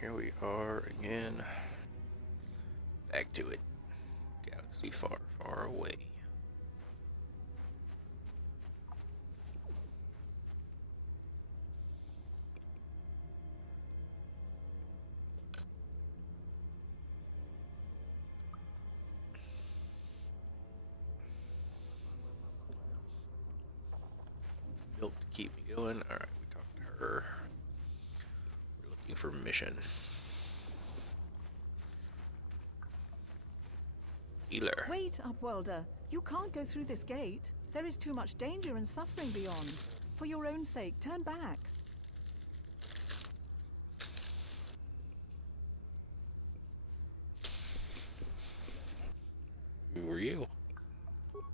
here we are again. Back to it. Galaxy far, far away. Built to keep me going. Alright, we talked to her. We're looking for mission. Healer. Wait, Upworlder. You can't go through this gate. There is too much danger and suffering beyond. For your own sake, turn back. Who are you?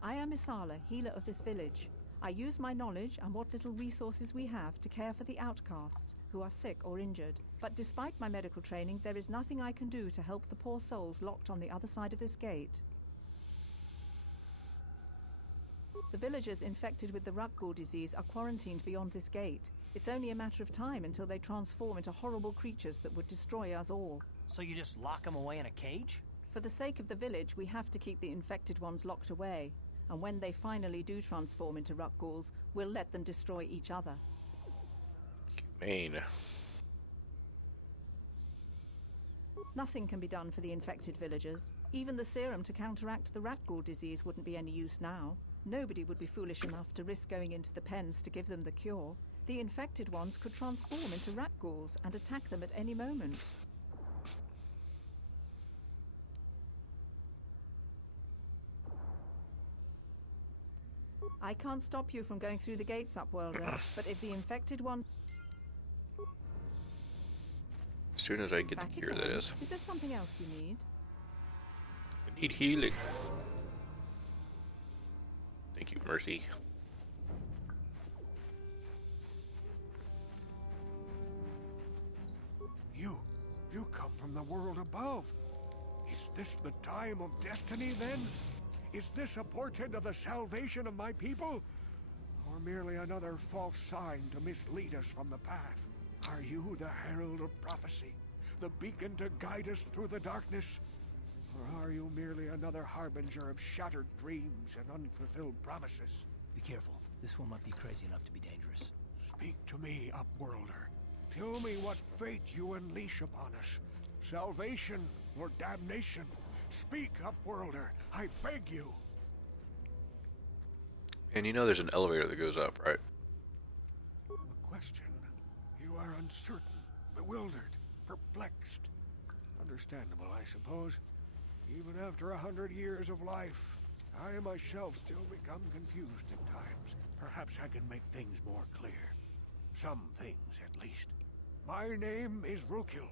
I am Isala, healer of this village. I use my knowledge and what little resources we have to care for the outcasts who are sick or injured. But despite my medical training, there is nothing I can do to help the poor souls locked on the other side of this gate. The villagers infected with the Rukgul disease are quarantined beyond this gate. It's only a matter of time until they transform into horrible creatures that would destroy us all. So you just lock them away in a cage? For the sake of the village, we have to keep the infected ones locked away. And when they finally do transform into Rukguls, we'll let them destroy each other. Humane. Nothing can be done for the infected villagers. Even the serum to counteract the Rukgul disease wouldn't be any use now. Nobody would be foolish enough to risk going into the pens to give them the cure. The infected ones could transform into Rukguls and attack them at any moment. I can't stop you from going through the gates, Upworlder, but if the infected one... As soon as I get the cure, that is. Is there something else you need? I need healing. Thank you, Mercy. You come from the world above. Is this the time of destiny, then? Is this a portent of the salvation of my people? Or merely another false sign to mislead us from the path? Are you the herald of prophecy? The beacon to guide us through the darkness? Or are you merely another harbinger of shattered dreams and unfulfilled promises? Be careful. This one might be crazy enough to be dangerous. Speak to me, Upworlder. Tell me what fate you unleash upon us. Salvation or damnation? Speak, Upworlder. I beg you. And you know there's an elevator that goes up, right? A question. You are uncertain, bewildered, perplexed. Understandable, I suppose. Even after 100 years of life, I myself still become confused at times. Perhaps I can make things more clear. Some things, at least. My name is Rukul,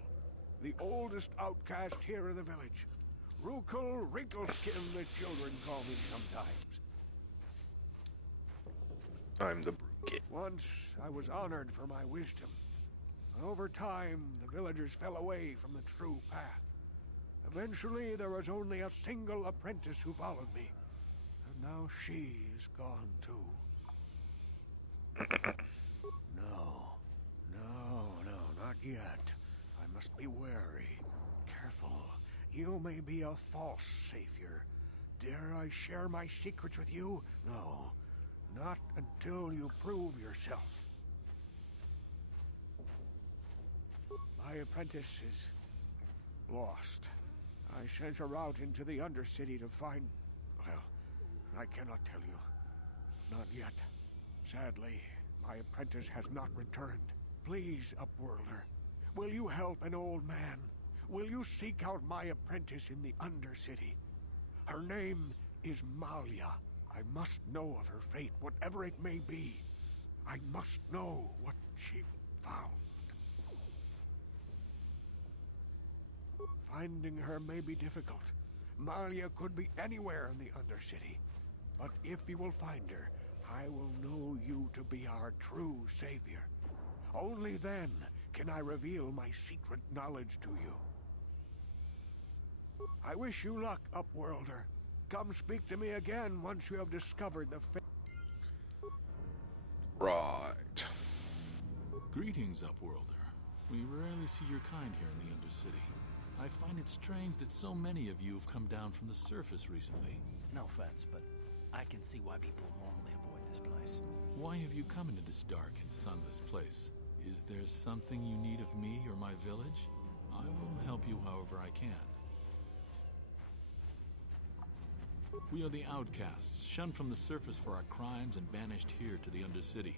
the oldest outcast here in the village. Rukul Wrinkleskin, the children call me sometimes. I'm the Brew Kid. Once I was honored for my wisdom. Over time, the villagers fell away from the true path. Eventually, there was only a single apprentice who followed me. And now she is gone too. No, not yet. I must be wary. Careful. You may be a false savior. Dare I share my secrets with you? No, not until you prove yourself. My apprentice is lost. I sent her out into the Undercity to find... Well, I cannot tell you. Not yet. Sadly, my apprentice has not returned. Please, Upworlder, will you help an old man? Will you seek out my apprentice in the Undercity? Her name is Malia. I must know of her fate, whatever it may be. I must know what she found. Finding her may be difficult. Malia could be anywhere in the Undercity. But if you will find her, I will know you to be our true savior. Only then can I reveal my secret knowledge to you. I wish you luck, Upworlder. Come speak to me again once you have discovered the fate. Right. Greetings, Upworlder. We rarely see your kind here in the Undercity. I find it strange that so many of you have come down from the surface recently. No offense, but I can see why people normally avoid this place. Why have you come into this dark and sunless place? Is there something you need of me or my village? I will help you however I can. We are the outcasts, shunned from the surface for our crimes and banished here to the Undercity.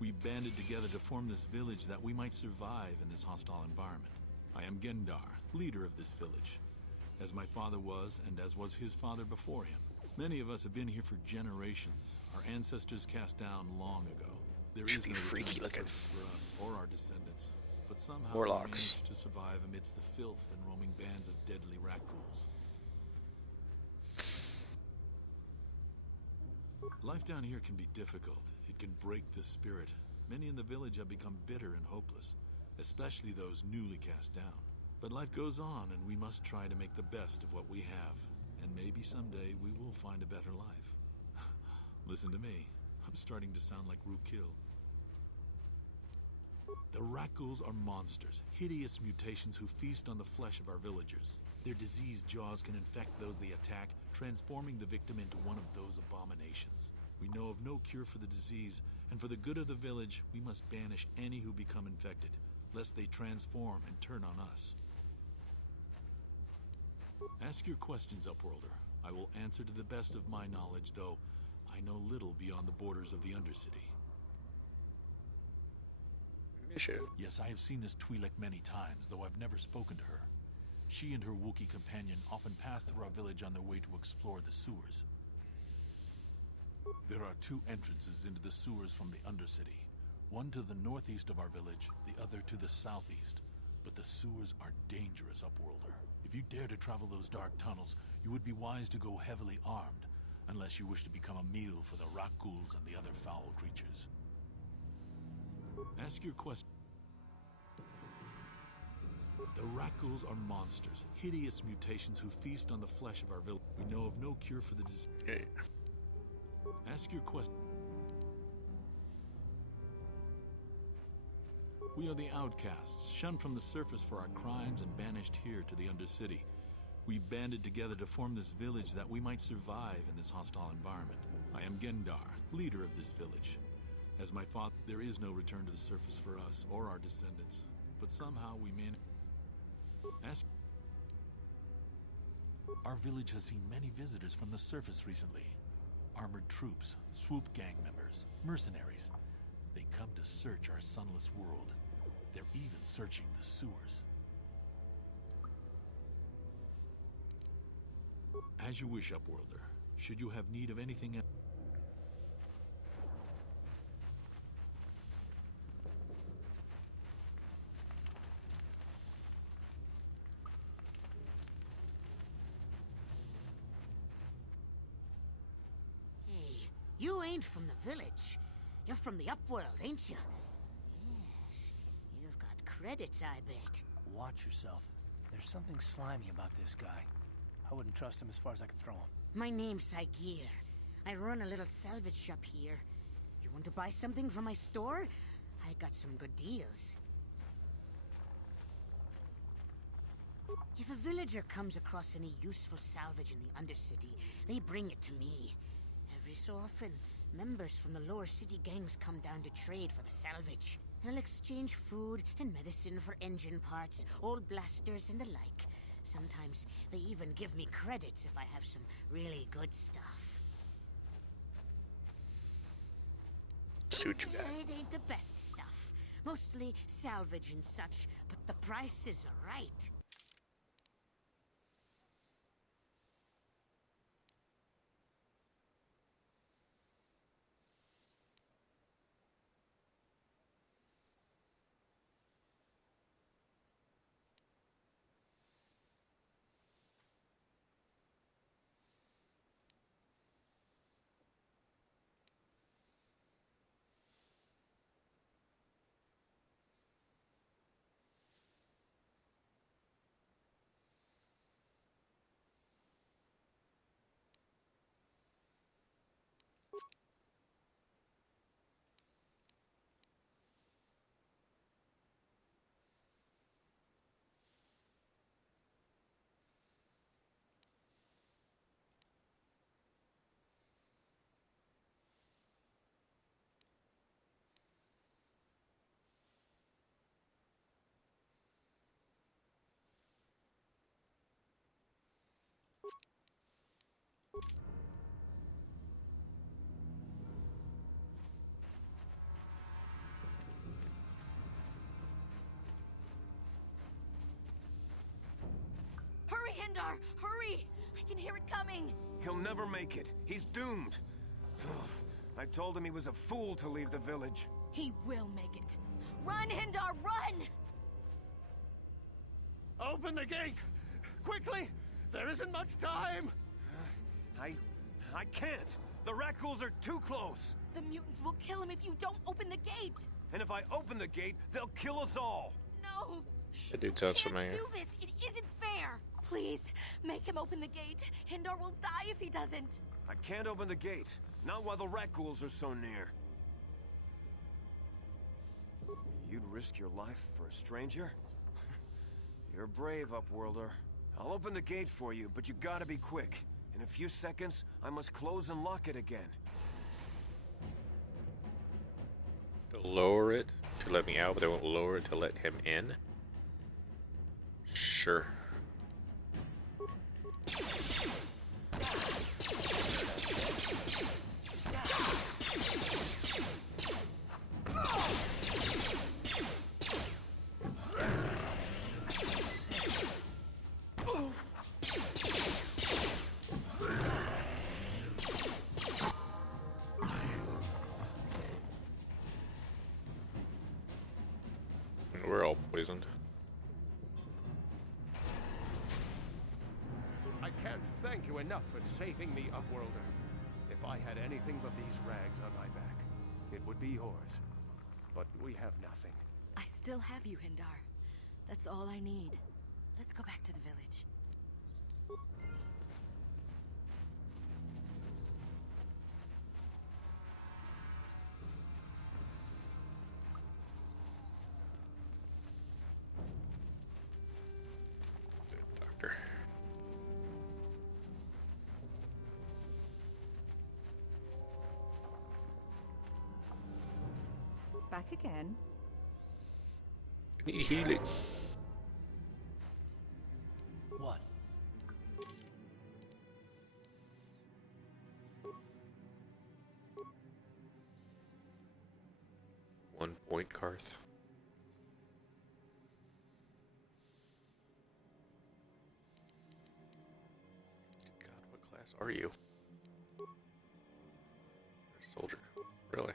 We banded together to form this village that we might survive in this hostile environment. I am Gendar, leader of this village, as my father was and as was his father before him. Many of us have been here for generations, our ancestors cast down long ago. There is no freaky looking for us or our descendants, but somehow warlocks we managed to survive amidst the filth and roaming bands of deadly rat ghouls. Life down here can be difficult. It can break the spirit. Many in the village have become bitter and hopeless, especially those newly cast down. But life goes on, and we must try to make the best of what we have. And maybe someday we will find a better life. Listen to me. I'm starting to sound like Rookil. The rat ghouls are monsters, hideous mutations who feast on the flesh of our villagers. Their diseased jaws can infect those they attack, transforming the victim into one of those abominations. We know of no cure for the disease, and for the good of the village, we must banish any who become infected, lest they transform and turn on us. Ask your questions, Upworlder. I will answer to the best of my knowledge, though I know little beyond the borders of the Undercity. Yes, I have seen this Twi'lek many times, though I've never spoken to her. She and her Wookiee companion often pass through our village on their way to explore the sewers. There are two entrances into the sewers from the Undercity. One to the northeast of our village, the other to the southeast. But the sewers are dangerous, Upworlder. If you dare to travel those dark tunnels, you would be wise to go heavily armed, unless you wish to become a meal for the rat ghouls and the other foul creatures. Ask your question. The rat ghouls are monsters, hideous mutations who feast on the flesh of our village. We know of no cure for the disease. Okay. Ask your question. We are the outcasts, shunned from the surface for our crimes and banished here to the Undercity. We banded together to form this village that we might survive in this hostile environment. I am Gendar, leader of this village. As my father, there is no return to the surface for us or our descendants, but somehow we managed. Our village has seen many visitors from the surface recently. Armored troops, swoop gang members, mercenaries. They come to search our sunless world. They're even searching the sewers. As you wish, Upworlder. Should you have need of anything else? Hey, you ain't from the village. You're from the Upworld, ain't you? Yes, you've got credits, I bet. Watch yourself. There's something slimy about this guy. I wouldn't trust him as far as I could throw him. My name's Saigir. I run a little salvage shop here. You want to buy something from my store? I got some good deals. If a villager comes across any useful salvage in the Undercity, they bring it to me. Every so often, members from the lower city gangs come down to trade for the salvage. They'll exchange food and medicine for engine parts, old blasters, and the like. Sometimes they even give me credits if I have some really good stuff. See what you got. It ain't the best stuff. Mostly salvage and such, but the prices are right. Hindar, hurry! I can hear it coming! He'll never make it. He's doomed. I told him he was a fool to leave the village. He will make it. Run, Hindar, run! Open the gate! Quickly! There isn't much time! I can't. The Rakghouls are too close. The mutants will kill him if you don't open the gate! And if I open the gate, they'll kill us all. No! That dude sounds You can't familiar. do this! It isn't fair! Please, make him open the gate. Hindar will die if he doesn't. I can't open the gate. Not while the Rakghouls are so near. You'd risk your life for a stranger? You're brave, Upworlder. I'll open the gate for you, but you gotta be quick. In a few seconds, I must close and lock it again. They'll lower it to let me out, but they won't lower it to let him in? Sure. We're all poisoned. I can't thank you enough for saving me, Upworlder. If I had anything but these rags on my back, it would be yours. But we have nothing. I still have you, Hindar. That's all I need. Let's go back to the village. Doctor. Back again. I need healing. What? One point, Karth. God, what class are you? You're a soldier. Really?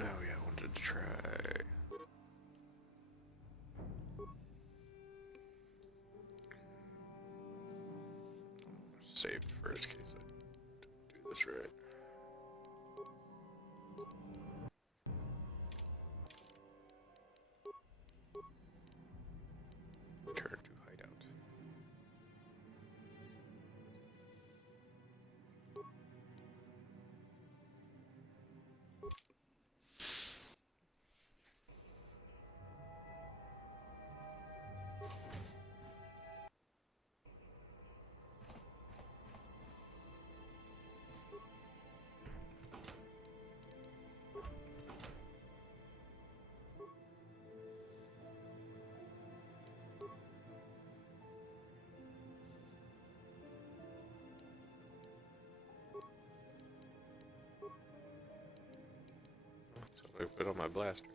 Oh yeah, I wanted to try. Save first case I do this right. Return to hideout. it on my blaster.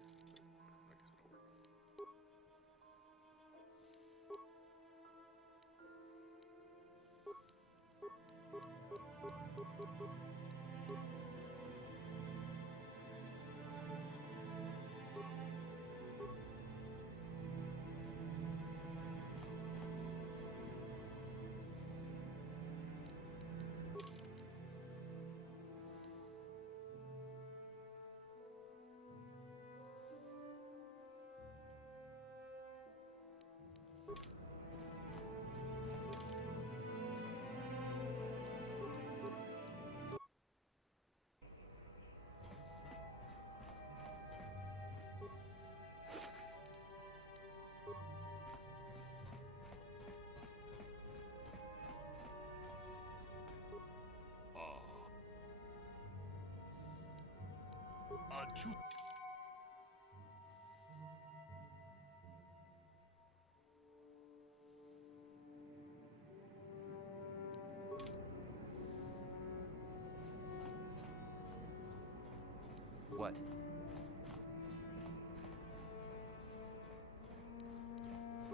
What?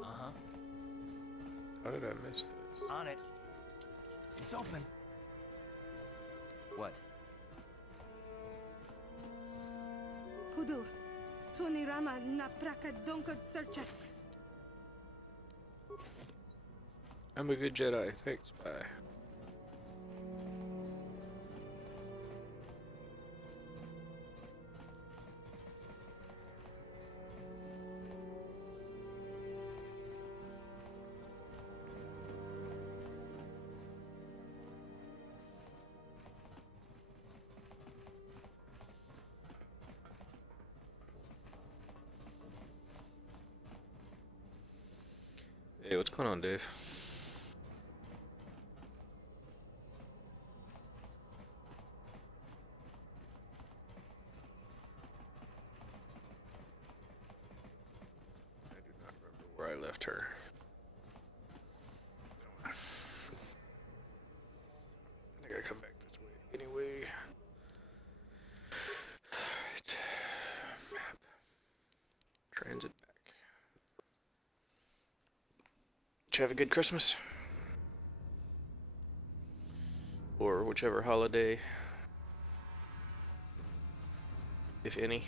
Uh-huh. How did I miss this? On it. It's open. What? KotOR, Tonirama na praka donko searcha. I'm a good Jedi. Thanks. Bye. Hey, what's going on, Dave? I do not remember where I left her. I gotta come back this way anyway. Alright. Map. Transit back. Did you have a good Christmas? Or whichever holiday, if any.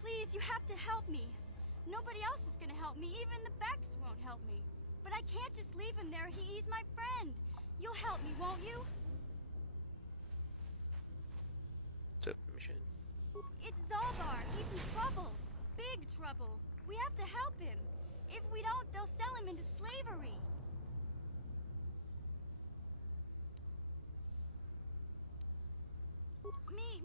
Please, you have to help me. Nobody else is gonna help me. Even the Becks won't help me. But I can't just leave him there. He's my friend. You'll help me, won't you? What's up, mission? It's Zalbar. He's in trouble. Big trouble. We have to help him. If we don't, they'll sell him into slavery.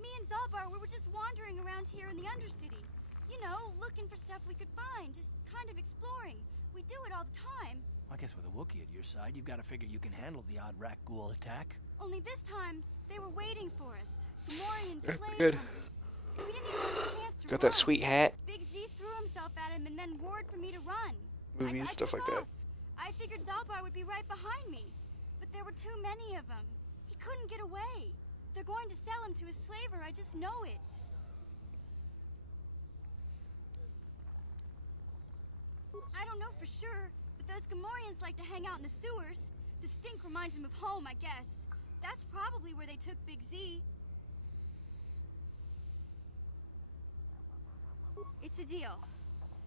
Me and Zalbar, we were just wandering around here in the Undercity. You know, looking for stuff we could find, just kind of exploring. We do it all the time. I guess with a Wookiee at your side, you've got to figure you can handle the odd rat ghoul attack. Only this time, they were waiting for us. Gamorrean slave Good. hunters. We didn't even have a chance to Got run. that sweet hat. Big Z threw himself at him and then roared for me to run. Movies, I stuff took like that. off. I figured Zalbar would be right behind me. But there were too many of them. He couldn't get away. They're going to sell him to a slaver, I just know it. I don't know for sure, but those Gamorreans like to hang out in the sewers. The stink reminds them of home, I guess. That's probably where they took Big Z. It's a deal.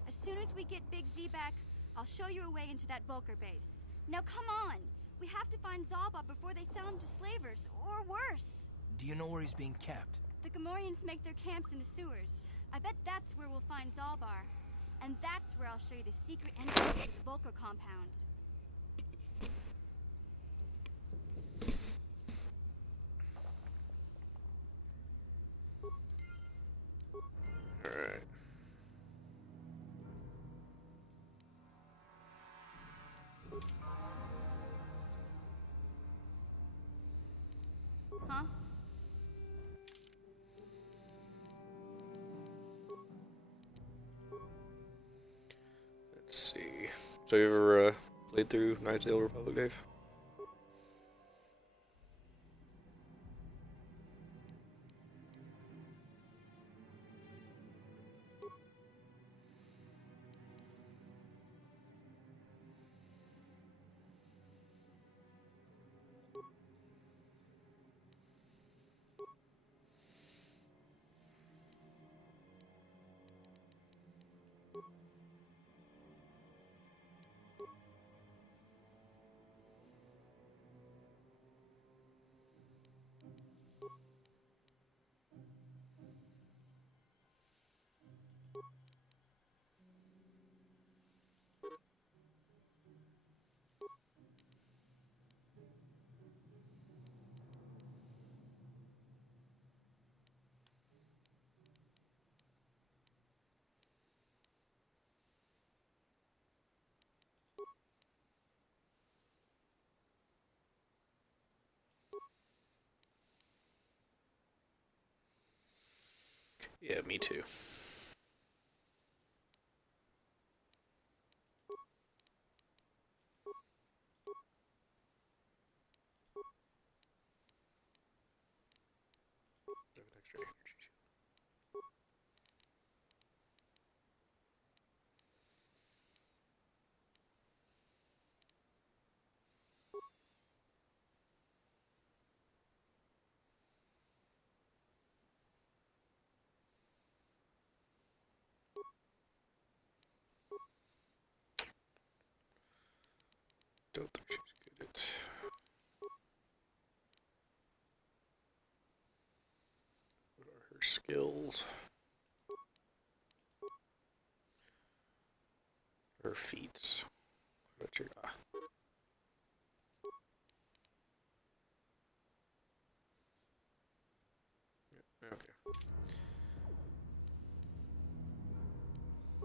As soon as we get Big Z back, I'll show you a way into that Vulcar base. Now come on! We have to find Zalbar before they sell him to slavers, or worse. Do you know where he's being kept? The Gamorreans make their camps in the sewers. I bet that's where we'll find Zalbar. And that's where I'll show you the secret entrance to the Volker compound. Alright. Huh? Let's see. So you ever played through Knights of the Old Republic, Dave? Yeah, me too. Have an extra energy shield. Don't think she's good at. What are her skills? Her feats. What you got? Okay.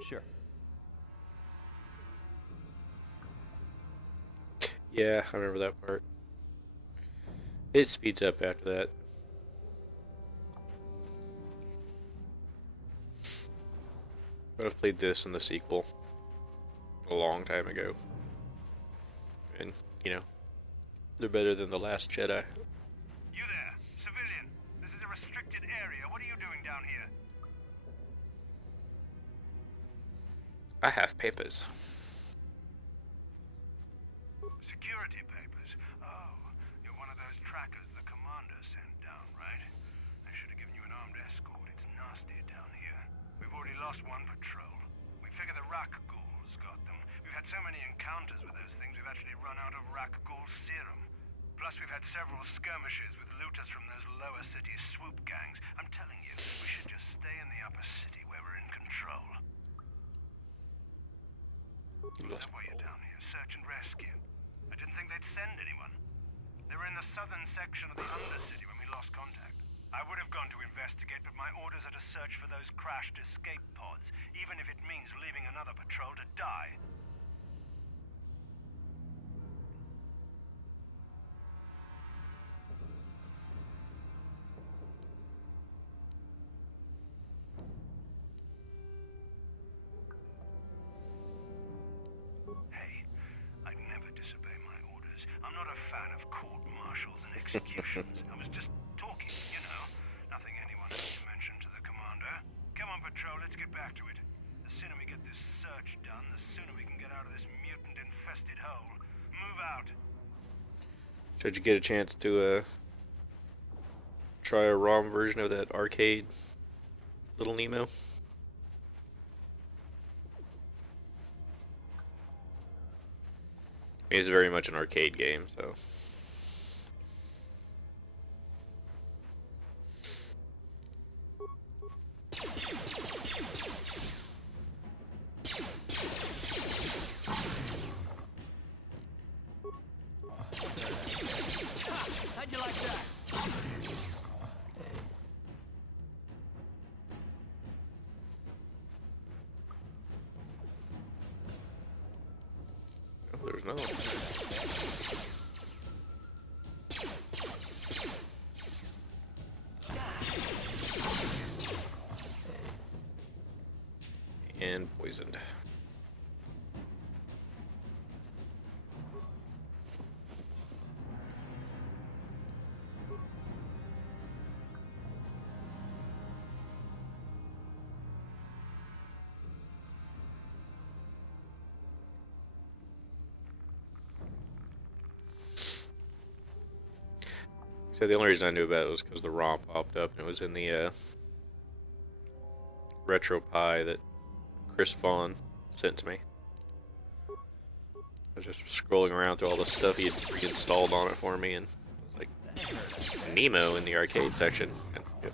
Sure. Yeah, I remember that part. It speeds up after that. But I've played this in the sequel a long time ago. And, you know, they're better than The Last Jedi. You there, civilian. This is a restricted area. What are you doing down here? I have papers. Security papers. Oh, you're one of those trackers the commander sent down, right? I should have given you an armed escort. It's nasty down here. We've already lost one patrol. We figure the Rak ghouls got them. We've had so many encounters with those things, we've actually run out of Rak ghoul serum. Plus, we've had several skirmishes with looters from those lower city swoop gangs. I'm telling you, we should just stay in the upper city where we're in control. What's up while you're down here? Search and rescue. I didn't think they'd send anyone. They were in the southern section of the Undercity when we lost contact. I would have gone to investigate, but my orders are to search for those crashed escape pods, even if it means leaving another patrol to die. Hey, I'd never disobey my orders. I'm not a fan of court-martials and executions. I was just talking, you know. Nothing anyone has to mention to the commander. Come on, patrol, let's get back to it. The sooner we get this search done, the sooner we can get out of this mutant-infested hole. Move out. So did you get a chance to try a ROM version of that arcade Little Nemo? It's very much an arcade game, so. on. And poisoned. So the only reason I knew about it was because the ROM popped up and it was in the retro pie that Chris Vaughn sent to me. I was just scrolling around through all the stuff he had reinstalled on it for me, and I was like, Nemo in the arcade section. And, yep.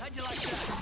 How'd you like that?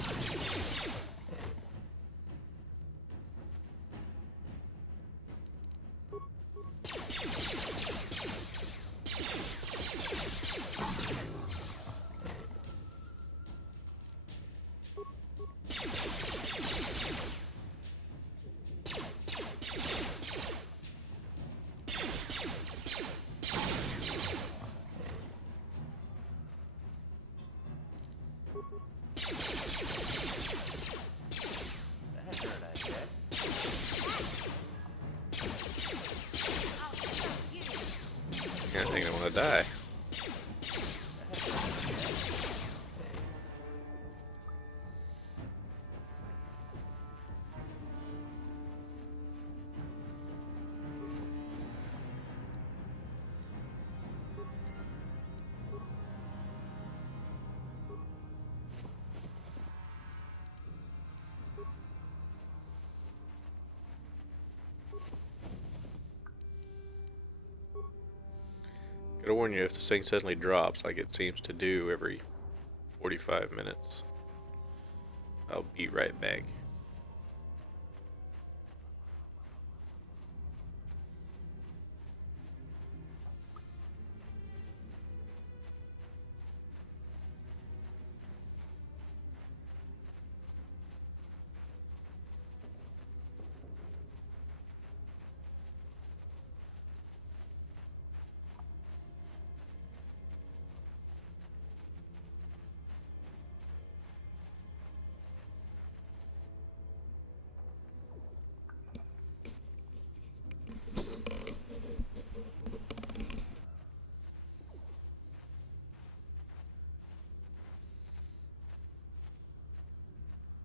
I think I want to die. Gotta warn you, if this thing suddenly drops like it seems to do every 45 minutes, I'll be right back.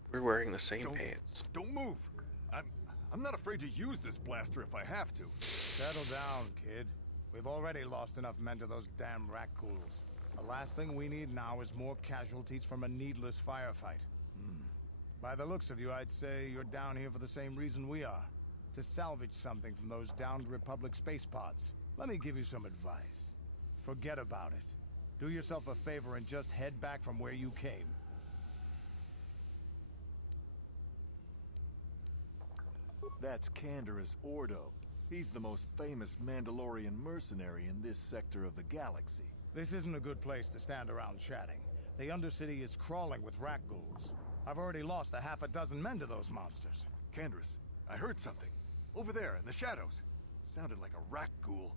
We're wearing the same pants. Don't move. I'm not afraid to use this blaster if I have to. Settle down, kid. We've already lost enough men to those damn rat ghouls. The last thing we need now is more casualties from a needless firefight. By the looks of you, I'd say you're down here for the same reason we are. To salvage something from those downed Republic space pods. Let me give you some advice. Forget about it. Do yourself a favor and just head back from where you came. That's Canderous Ordo. He's the most famous Mandalorian mercenary in this sector of the galaxy. This isn't a good place to stand around chatting. The Undercity is crawling with rat ghouls. I've already lost a half a dozen men to those monsters. Canderous, I heard something. Over there in the shadows. Sounded like a rat ghoul.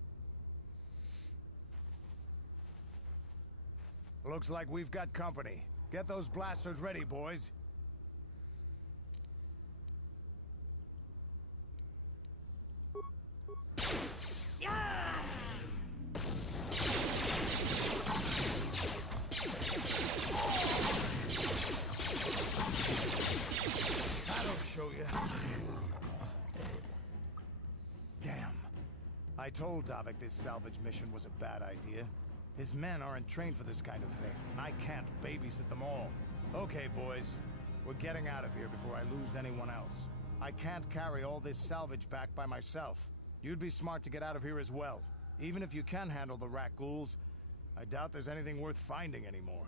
Looks like we've got company. Get those blasters ready, boys. That'll show you. Damn. I told Davik this salvage mission was a bad idea. His men aren't trained for this kind of thing. I can't babysit them all. Okay, boys. We're getting out of here before I lose anyone else. I can't carry all this salvage back by myself. You'd be smart to get out of here as well. Even if you can handle the rat ghouls, I doubt there's anything worth finding anymore.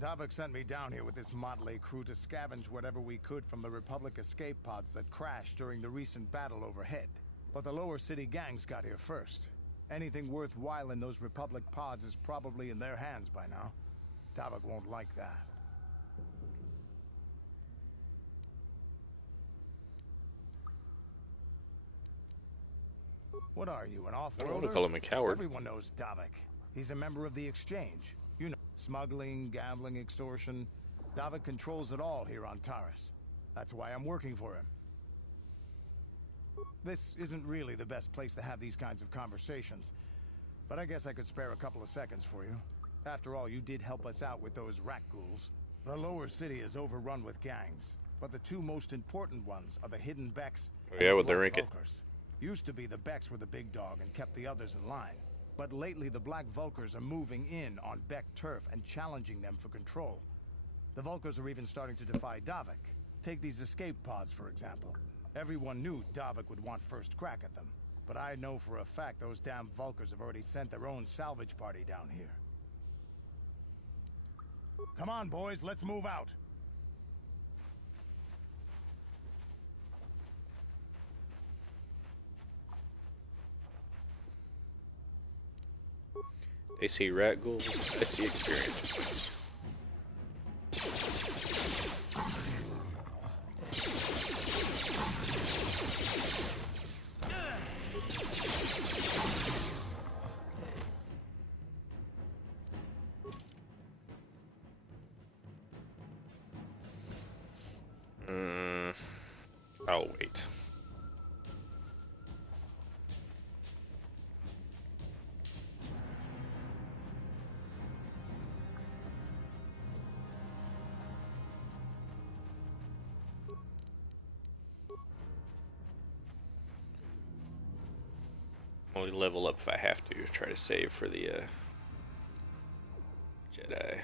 Davik sent me down here with this motley crew to scavenge whatever we could from the Republic escape pods that crashed during the recent battle overhead. But the lower city gangs got here first. Anything worthwhile in those Republic pods is probably in their hands by now. Davik won't like that. What are you, an I off-worlder? don't want to call him a coward. Everyone knows Davik. He's a member of the Exchange. You know, smuggling, gambling, extortion. Davik controls it all here on Taris. That's why I'm working for him. This isn't really the best place to have these kinds of conversations, but I guess I could spare a couple of seconds for you. After all, you did help us out with those rat ghouls. The lower city is overrun with gangs, but the two most important ones are the hidden Becks and Yeah, the with the Black Rinket. Vulkars. Used to be the Becks were the big dog and kept the others in line. But lately the Black Vulkars are moving in on Beck turf and challenging them for control. The Vulkars are even starting to defy Davik. Take these escape pods, for example. Everyone knew Davik would want first crack at them. But I know for a fact those damn Vulkars have already sent their own salvage party down here. Come on, boys, let's move out. They see rat ghouls, I see experience points. I'll wait. Only level up if I have to. Try to save for the Jedi.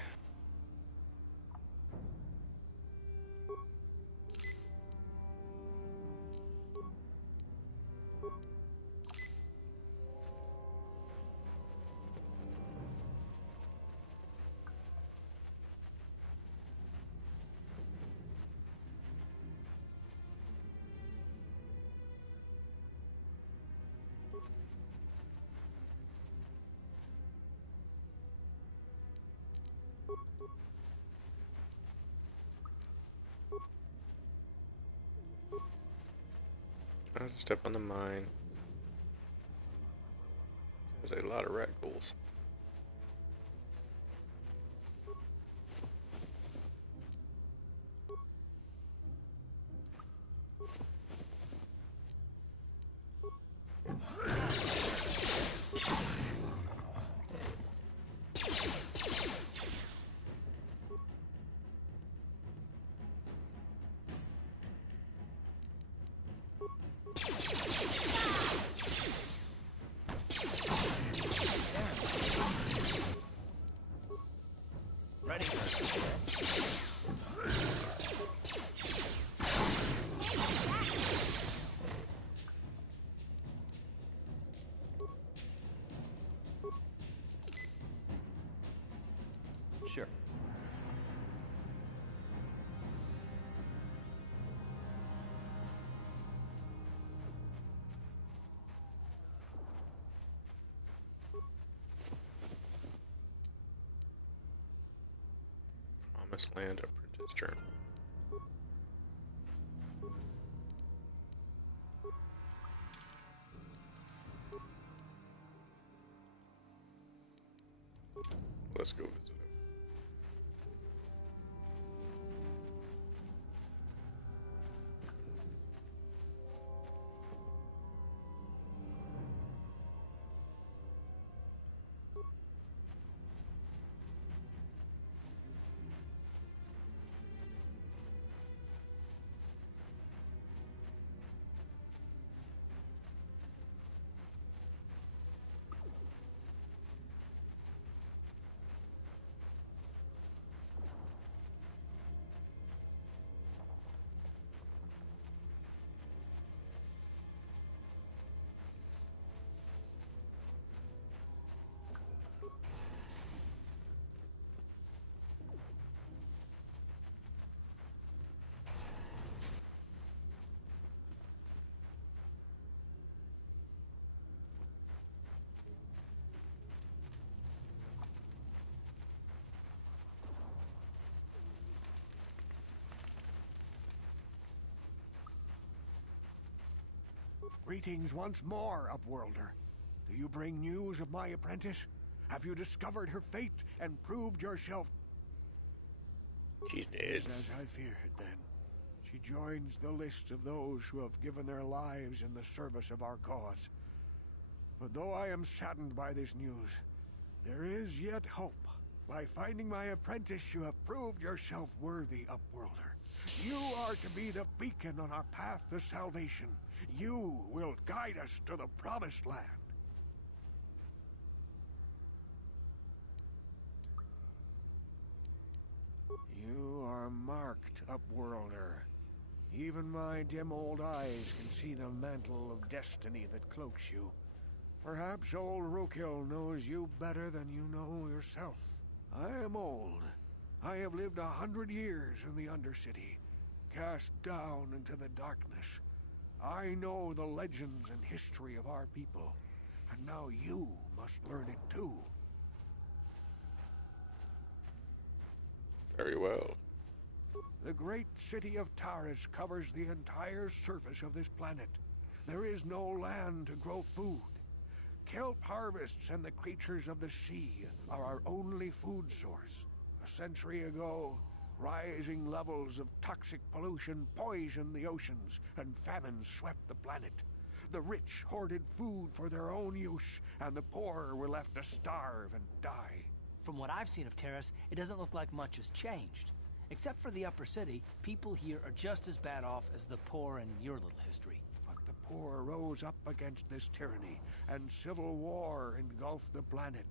I'll step on the mine. There's a lot of rat ghouls. Ready. Sure. Promised Land Apprentice Journal. Let's go visit him. Greetings once more, Upworlder. Do you bring news of my apprentice? Have you discovered her fate and proved yourself? She's dead. It is as I feared, then. She joins the list of those who have given their lives in the service of our cause. But though I am saddened by this news, there is yet hope. By finding my apprentice, you have proved yourself worthy, Upworlder. You are to be the beacon on our path to salvation. You will guide us to the Promised Land. You are marked, Upworlder. Even my dim old eyes can see the mantle of destiny that cloaks you. Perhaps old Rookhill knows you better than you know yourself. I am old. I have lived 100 years in the Undercity, cast down into the darkness. I know the legends and history of our people, and now you must learn it too. Very well. The great city of Taris covers the entire surface of this planet. There is no land to grow food. Kelp harvests and the creatures of the sea are our only food source. A century ago, rising levels of toxic pollution poisoned the oceans, and famine swept the planet. The rich hoarded food for their own use, and the poor were left to starve and die. From what I've seen of Terrace, it doesn't look like much has changed. Except for the upper city, people here are just as bad off as the poor in your little history. But the poor rose up against this tyranny, and civil war engulfed the planet.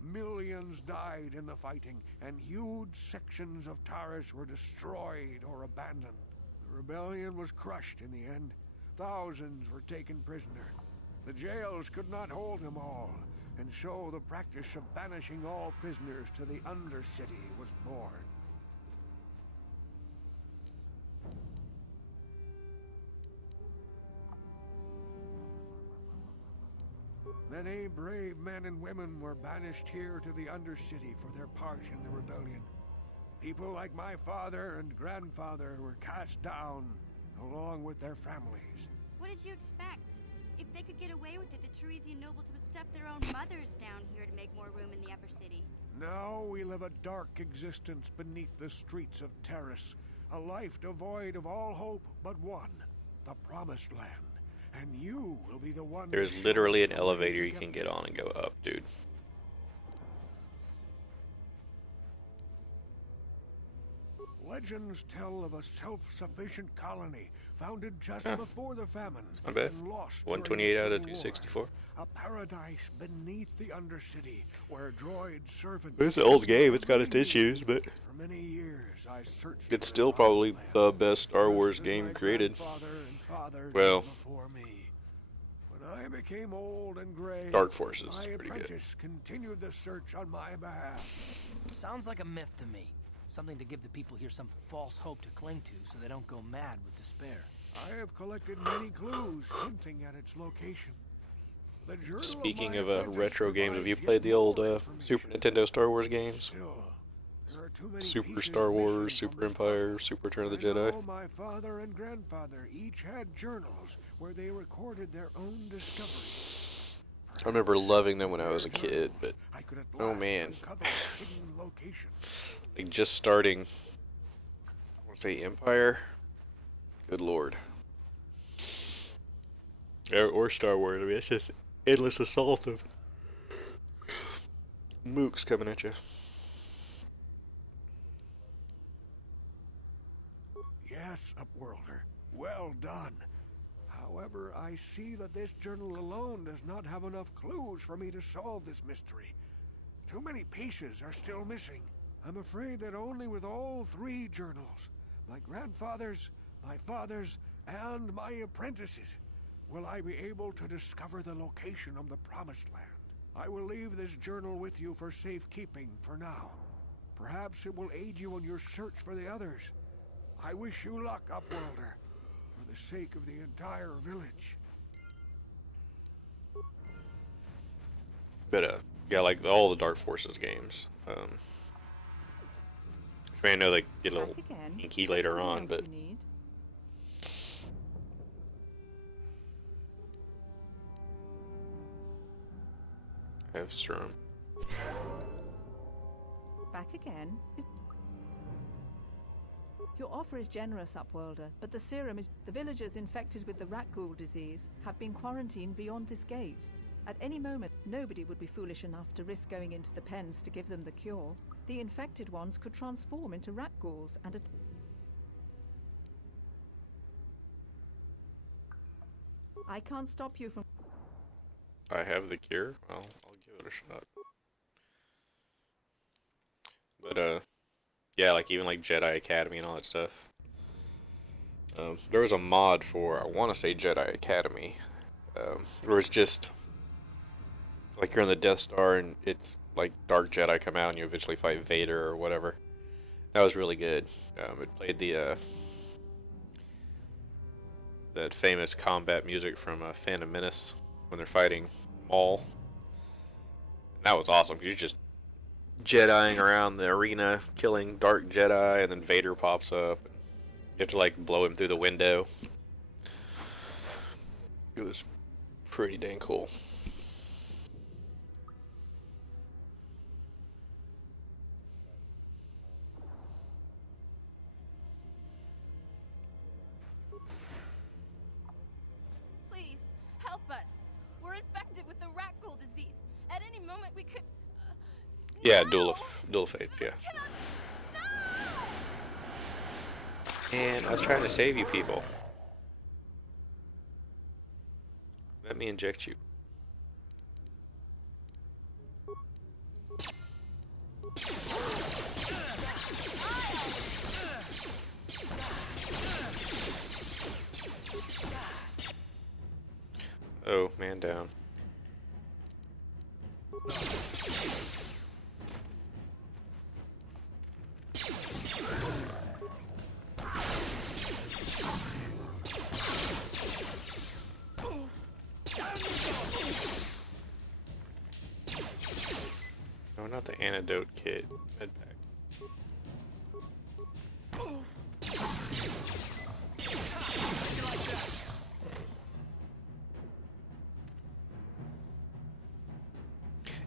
Millions died in the fighting, and huge sections of Taris were destroyed or abandoned. The rebellion was crushed in the end. Thousands were taken prisoner. The jails could not hold them all, and so the practice of banishing all prisoners to the Undercity was born. Many brave men and women were banished here to the Undercity for their part in the rebellion. People like my father and grandfather were cast down, along with their families. What did you expect? If they could get away with it, the Teresian nobles would stuff their own mothers down here to make more room in the upper city. Now we live a dark existence beneath the streets of Terrace. A life devoid of all hope but one, the Promised Land. And you will be the one. There's literally an elevator you can get on and go up, dude. Legends tell of a self-sufficient colony founded just before the famine. Not bad. And lost 128 out of during the 264. war. A paradise beneath the Undercity where droid servants. It's an old game. It's got its issues, but for many years I searched. it's still probably the best Star Wars game created. Well, Before me. When I became old and gray, Dark Forces is my pretty good. apprentice continued the search on my behalf. Sounds like a myth to me. Something to give the people here some false hope to cling to so they don't go mad with despair. I have collected many clues hinting at its location. The journal Speaking of, of my retro apprentice games, have you provides played the yet old more information. Super Nintendo Star Wars games? Still, there are too many Super pieces Star Wars, missing Super from this Empire, puzzle. Super Return of the I Jedi. know my father and grandfather each had journals where they recorded their own discoveries. I remember loving them when I was a kid, but I could at oh last man, uncover a hidden location. like just starting, I want to say Empire. Good lord. Or Star Wars. I mean, it's just endless assault of mooks coming at you. Yes, Upworlder. Well done. However, I see that this journal alone does not have enough clues for me to solve this mystery. Too many pieces are still missing. I'm afraid that only with all three journals, my grandfather's, my father's, and my apprentice's, will I be able to discover the location of the Promised Land. I will leave this journal with you for safekeeping for now. Perhaps it will aid you in your search for the others. I wish you luck, Upworlder, for the sake of the entire village. But yeah, like all the Dark Forces games. I mean, I know they get a little Back again. inky Is there later something on, else but you need? I have serum. Back again? Your offer is generous, Upworlder, but the serum is... The villagers infected with the rat ghoul disease have been quarantined beyond this gate. At any moment, nobody would be foolish enough to risk going into the pens to give them the cure. The infected ones could transform into rat ghouls and... I can't stop you from... I have the cure. Well, I'll give it a shot. But yeah, like even like Jedi Academy and all that stuff. There was a mod for, I want to say Jedi Academy, where it's just like you're on the Death Star and it's like Dark Jedi come out and you eventually fight Vader or whatever. That was really good. It played the that famous combat music from Phantom Menace when they're fighting Maul. And that was awesome. You're just Jediing around the arena, killing Dark Jedi, and then Vader pops up. You have to like blow him through the window. It was pretty dang cool. Please, help us. We're infected with the rat ghoul disease. At any moment we could... Yeah, Duel of Fates, yeah. And I was trying to save you people. Let me inject you. Oh, man down. No, not the antidote kit. Med pack.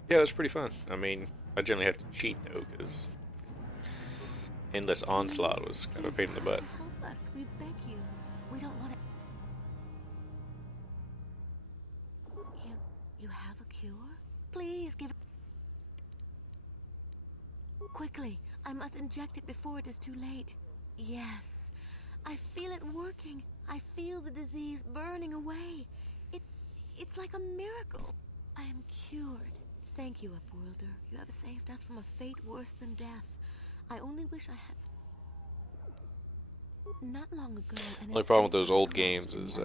Yeah, it was pretty fun. I mean, I generally have to cheat though, because Endless Onslaught was kind of a pain in the butt. Help us, we beg you. We don't want to... You have a cure? Please give it... Quickly, I must inject it before it is too late. Yes, I feel it working. I feel the disease burning away. It's like a miracle. I am cured. Thank you, Upworlder. You have saved us from a fate worse than death. I only wish I had... Not long ago... Only problem with those old games is,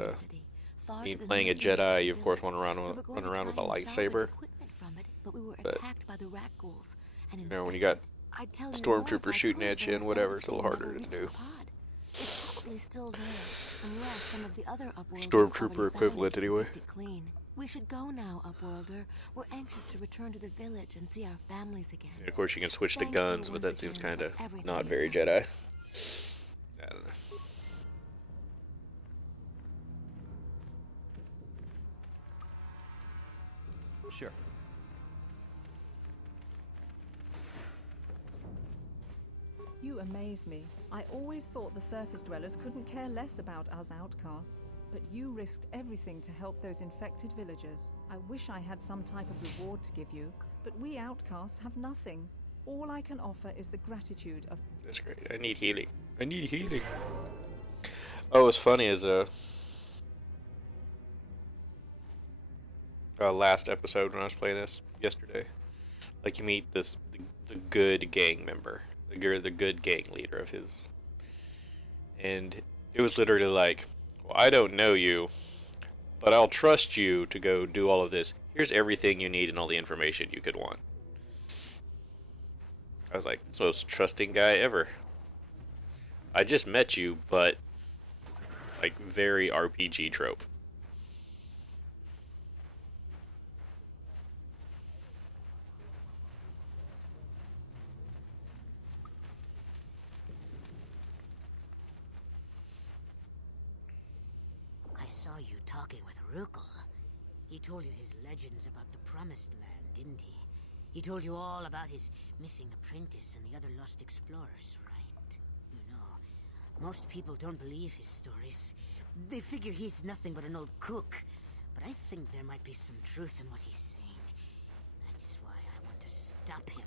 playing a Jedi, you of course want to run around with a lightsaber. But we were attacked by the rat ghouls. And you know, when you got stormtroopers shooting at you and whatever, it's a little harder to do. It's probably still there, unless some of the other Upworlders Stormtrooper equivalent, anyway. Clean. We should go now, Upworlder. We're anxious to return to the village and see our families again. And of course, you can switch to guns, but that seems kind of not very Jedi. I don't know. Sure. You amaze me. I always thought the surface dwellers couldn't care less about us outcasts. But you risked everything to help those infected villagers. I wish I had some type of reward to give you, but we outcasts have nothing. All I can offer is the gratitude of... That's great. I need healing. I need healing. Oh, what's funny is, last episode when I was playing this yesterday, like you meet the good gang member, the good gang leader of his, and it was literally like, well, I don't know you, but I'll trust you to go do all of this. Here's everything you need and all the information you could want. I was like, this is the most trusting guy ever. I just met you, but like very RPG trope. I saw you talking with Rukel. He told you his legends about the Promised Land, didn't he? He told you all about his missing apprentice and the other lost explorers, right? You know, most people don't believe his stories. They figure he's nothing but an old cook. But I think there might be some truth in what he's saying. That's why I want to stop him.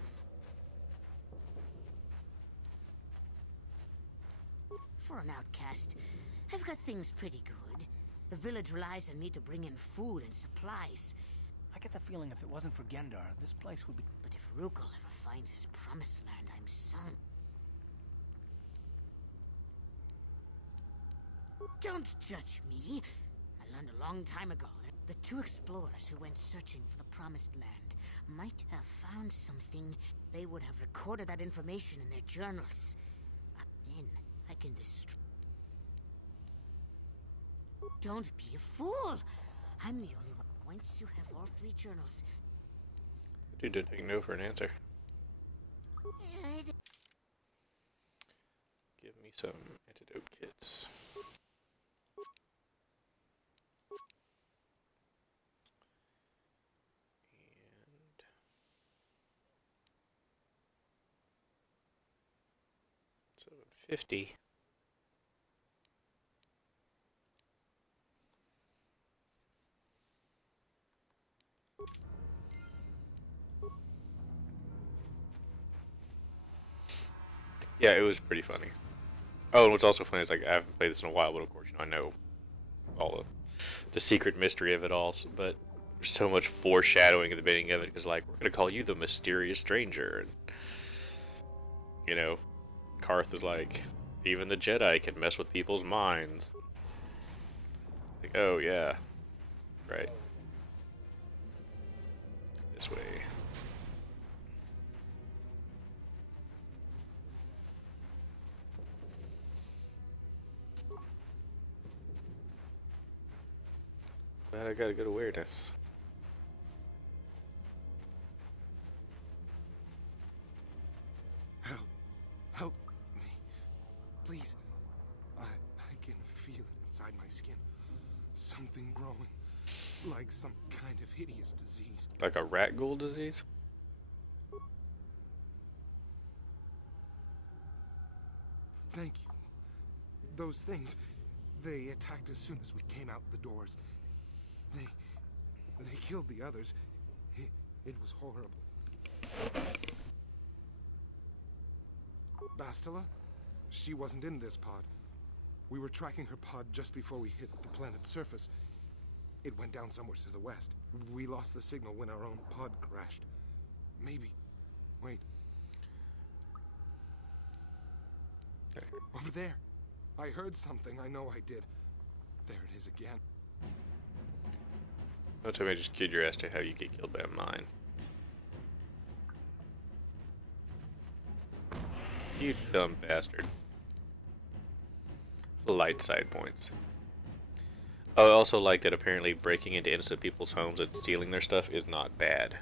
For an outcast, I've got things pretty good. The village relies on me to bring in food and supplies. I get the feeling if it wasn't for Gendar, this place would be... But if Rukal ever finds his promised land, I'm sunk. Don't judge me. I learned a long time ago that the two explorers who went searching for the promised land might have found something. They would have recorded that information in their journals. Then I can destroy... Don't be a fool! I'm the only one. Once you have all three journals... Dude didn't take no for an answer. Give me some antidote kits. And... 750. Yeah, it was pretty funny. Oh, and what's also funny is, like, I haven't played this in a while, but of course, you know, I know all the secret mystery of it all, but there's so much foreshadowing at the beginning of it, because, like, we're going to call you the mysterious stranger, and, you know, Karth is like, even the Jedi can mess with people's minds. Like, oh, yeah. Right. This way. Glad I got a good awareness. Help me. Please. I can feel it inside my skin. Something growing. Like some kind of hideous disease. Like a rat ghoul disease? Thank you. Those things, they attacked as soon as we came out the doors. They killed the others. It was horrible. Bastila? She wasn't in this pod. We were tracking her pod just before we hit the planet's surface. It went down somewhere to the west. We lost the signal when our own pod crashed. Maybe. Wait. Over there. I heard something. I know I did. There it is again. Don't tell me I just kid your ass to how you get killed by a mine. You dumb bastard. Light side points. Oh, I also like that apparently breaking into innocent people's homes and stealing their stuff is not bad.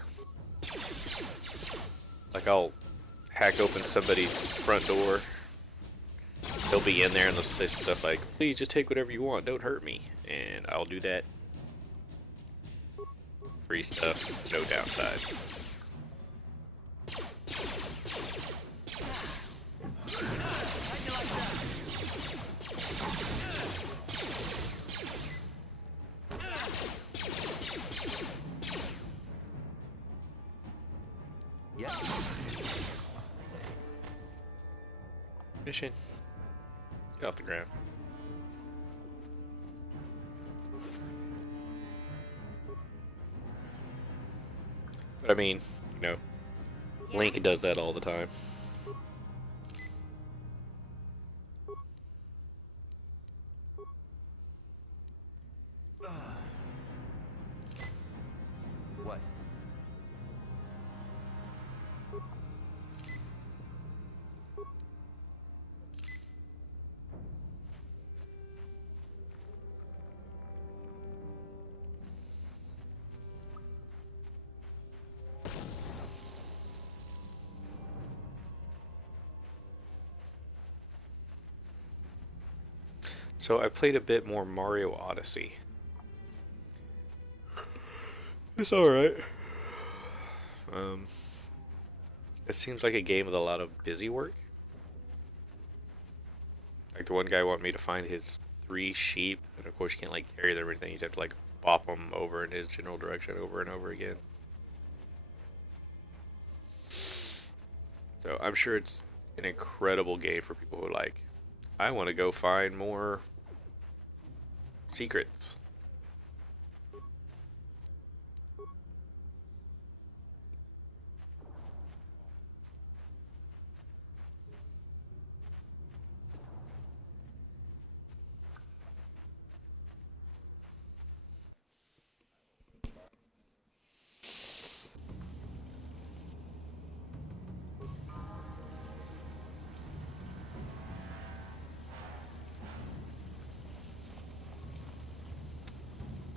Like, I'll hack open somebody's front door. They'll be in there and they'll say stuff like, please just take whatever you want, don't hurt me. And I'll do that. Free stuff, no downside. Yeah. Mission. Get off the ground. But I mean, you know, Link does that all the time. What? So I played a bit more Mario Odyssey. It's alright. It seems like a game with a lot of busy work. Like the one guy wanted me to find his 3 sheep, and of course you can't like carry them or anything. You have to like bop them over in his general direction over and over again. So I'm sure it's an incredible game for people who like, I want to go find more secrets.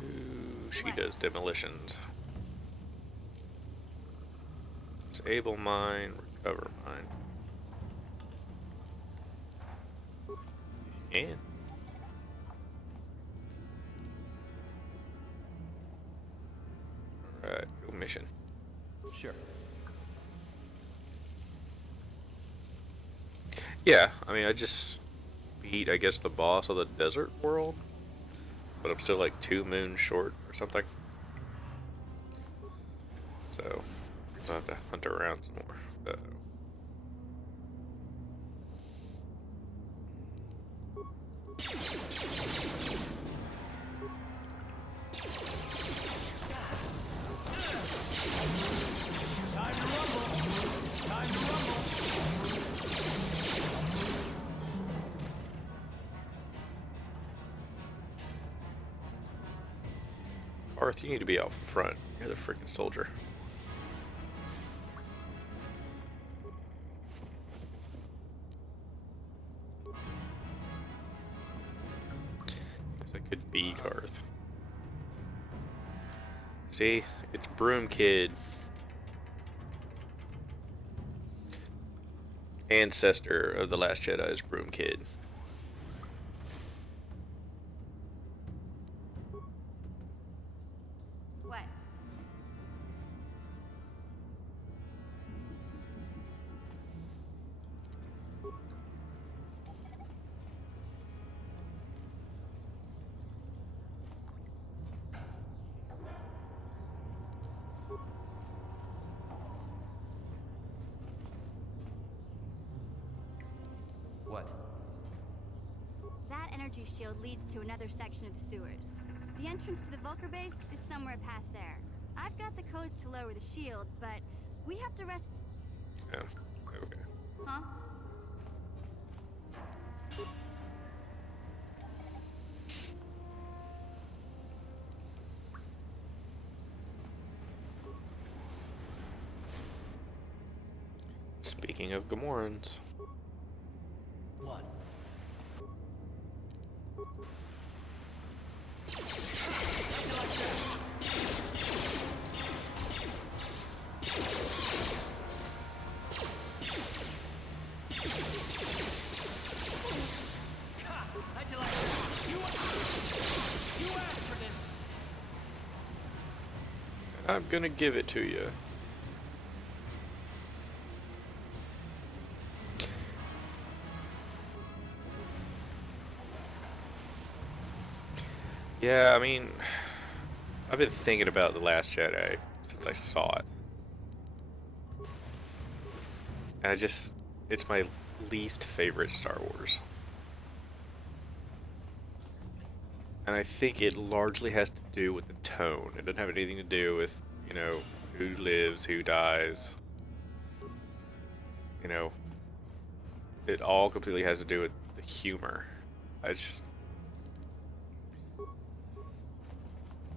Ooh, she does demolitions. Disable mine, recover mine. If you can. Alright, go mission. Sure. Yeah, I mean, I just beat, I guess, the boss of the desert world. But I'm still like 2 moons short or something. So, I'll have to hunt around some more. Uh-oh. Time to rumble! Time to rumble! Arth, you need to be out front. You're the freaking soldier. Guess I could be Karth. See? It's Broom Kid. Ancestor of the Last Jedi is Broom Kid. What? What? That energy shield leads to another section of the sewers. The entrance to the Vulcar base is somewhere past there. I've got the codes to lower the shield, but we have to rescue. Oh, okay. Huh? Speaking of Gamorreans. What? I'm gonna give it to you. Yeah, I mean, I've been thinking about The Last Jedi since I saw it. And it's my least favorite Star Wars. And I think it largely has to do with the tone. It doesn't have anything to do with, you know, who lives, who dies. You know, it all completely has to do with the humor.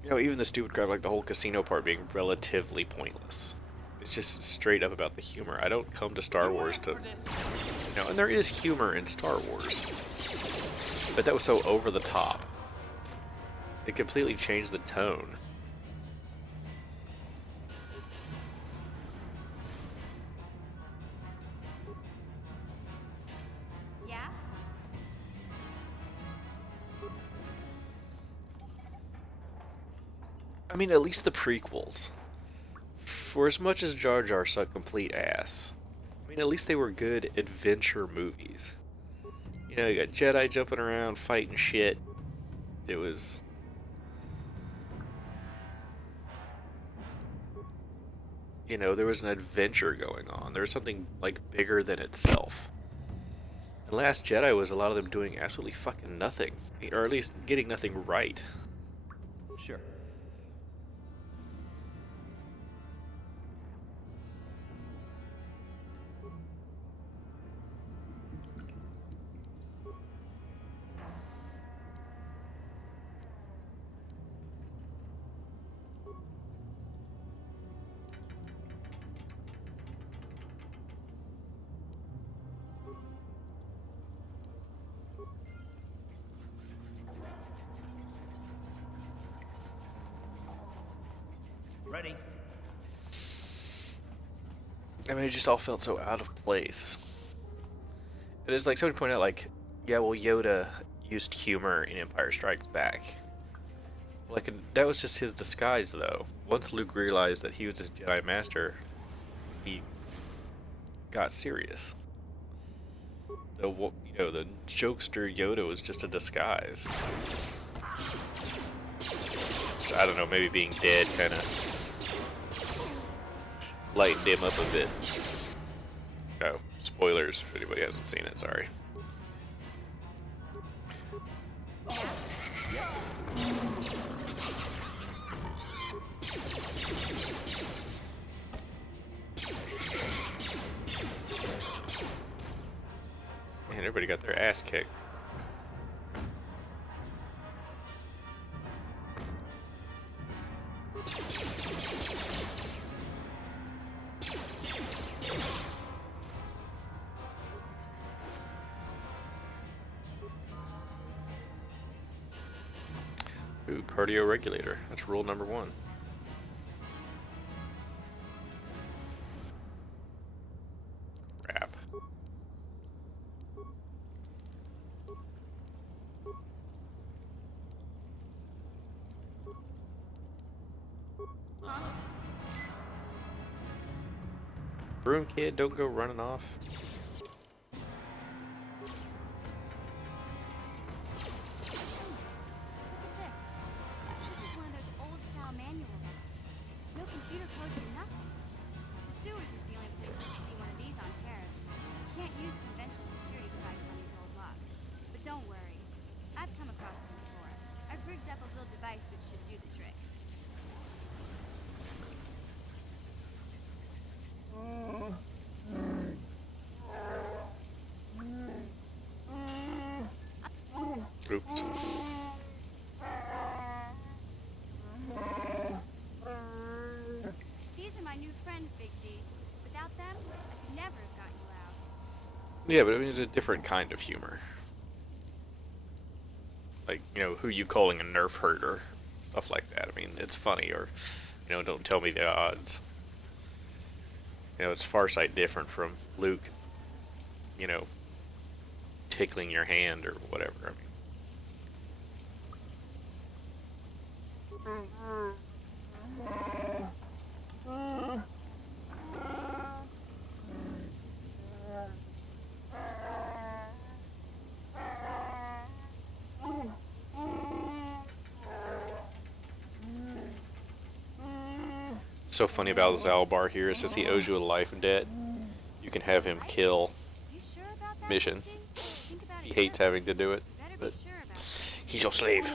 You know, even the stupid crap like the whole casino part being relatively pointless. It's just straight up about the humor. I don't come to Star Wars to... You know, and there is humor in Star Wars. But that was so over the top. It completely changed the tone. Yeah? I mean, at least the prequels. For as much as Jar Jar sucked complete ass, I mean, at least they were good adventure movies. You know, you got Jedi jumping around, fighting shit. It was... You know, there was an adventure going on. There was something, like, bigger than itself. And Last Jedi was a lot of them doing absolutely fucking nothing. Or at least getting nothing right. Sure. Ready. I mean, it just all felt so out of place. It is like somebody pointed out, like, yeah, well, Yoda used humor in Empire Strikes Back. Like, that was just his disguise, though. Once Luke realized that he was his Jedi Master, he got serious. The, you know, the jokester Yoda was just a disguise. I don't know, maybe being dead kind of lightened him up a bit. Oh, spoilers if anybody hasn't seen it, sorry. Man, everybody got their ass kicked. Ooh, cardio regulator. That's rule number 1. Crap. Broom kid, don't go running off. Oops. These are my new friends, Big Z. Without them, I could never have got you out. Yeah, but I mean, it's a different kind of humor. Like, you know, who you calling a nerf herder? Stuff like that. I mean, it's funny, or, you know, don't tell me the odds. You know, it's Farsight different from Luke, you know, tickling your hand or whatever. I mean, so funny about Zalbar here, since he owes you a life debt, you can have him kill Mission. He hates having to do it, but he's your slave.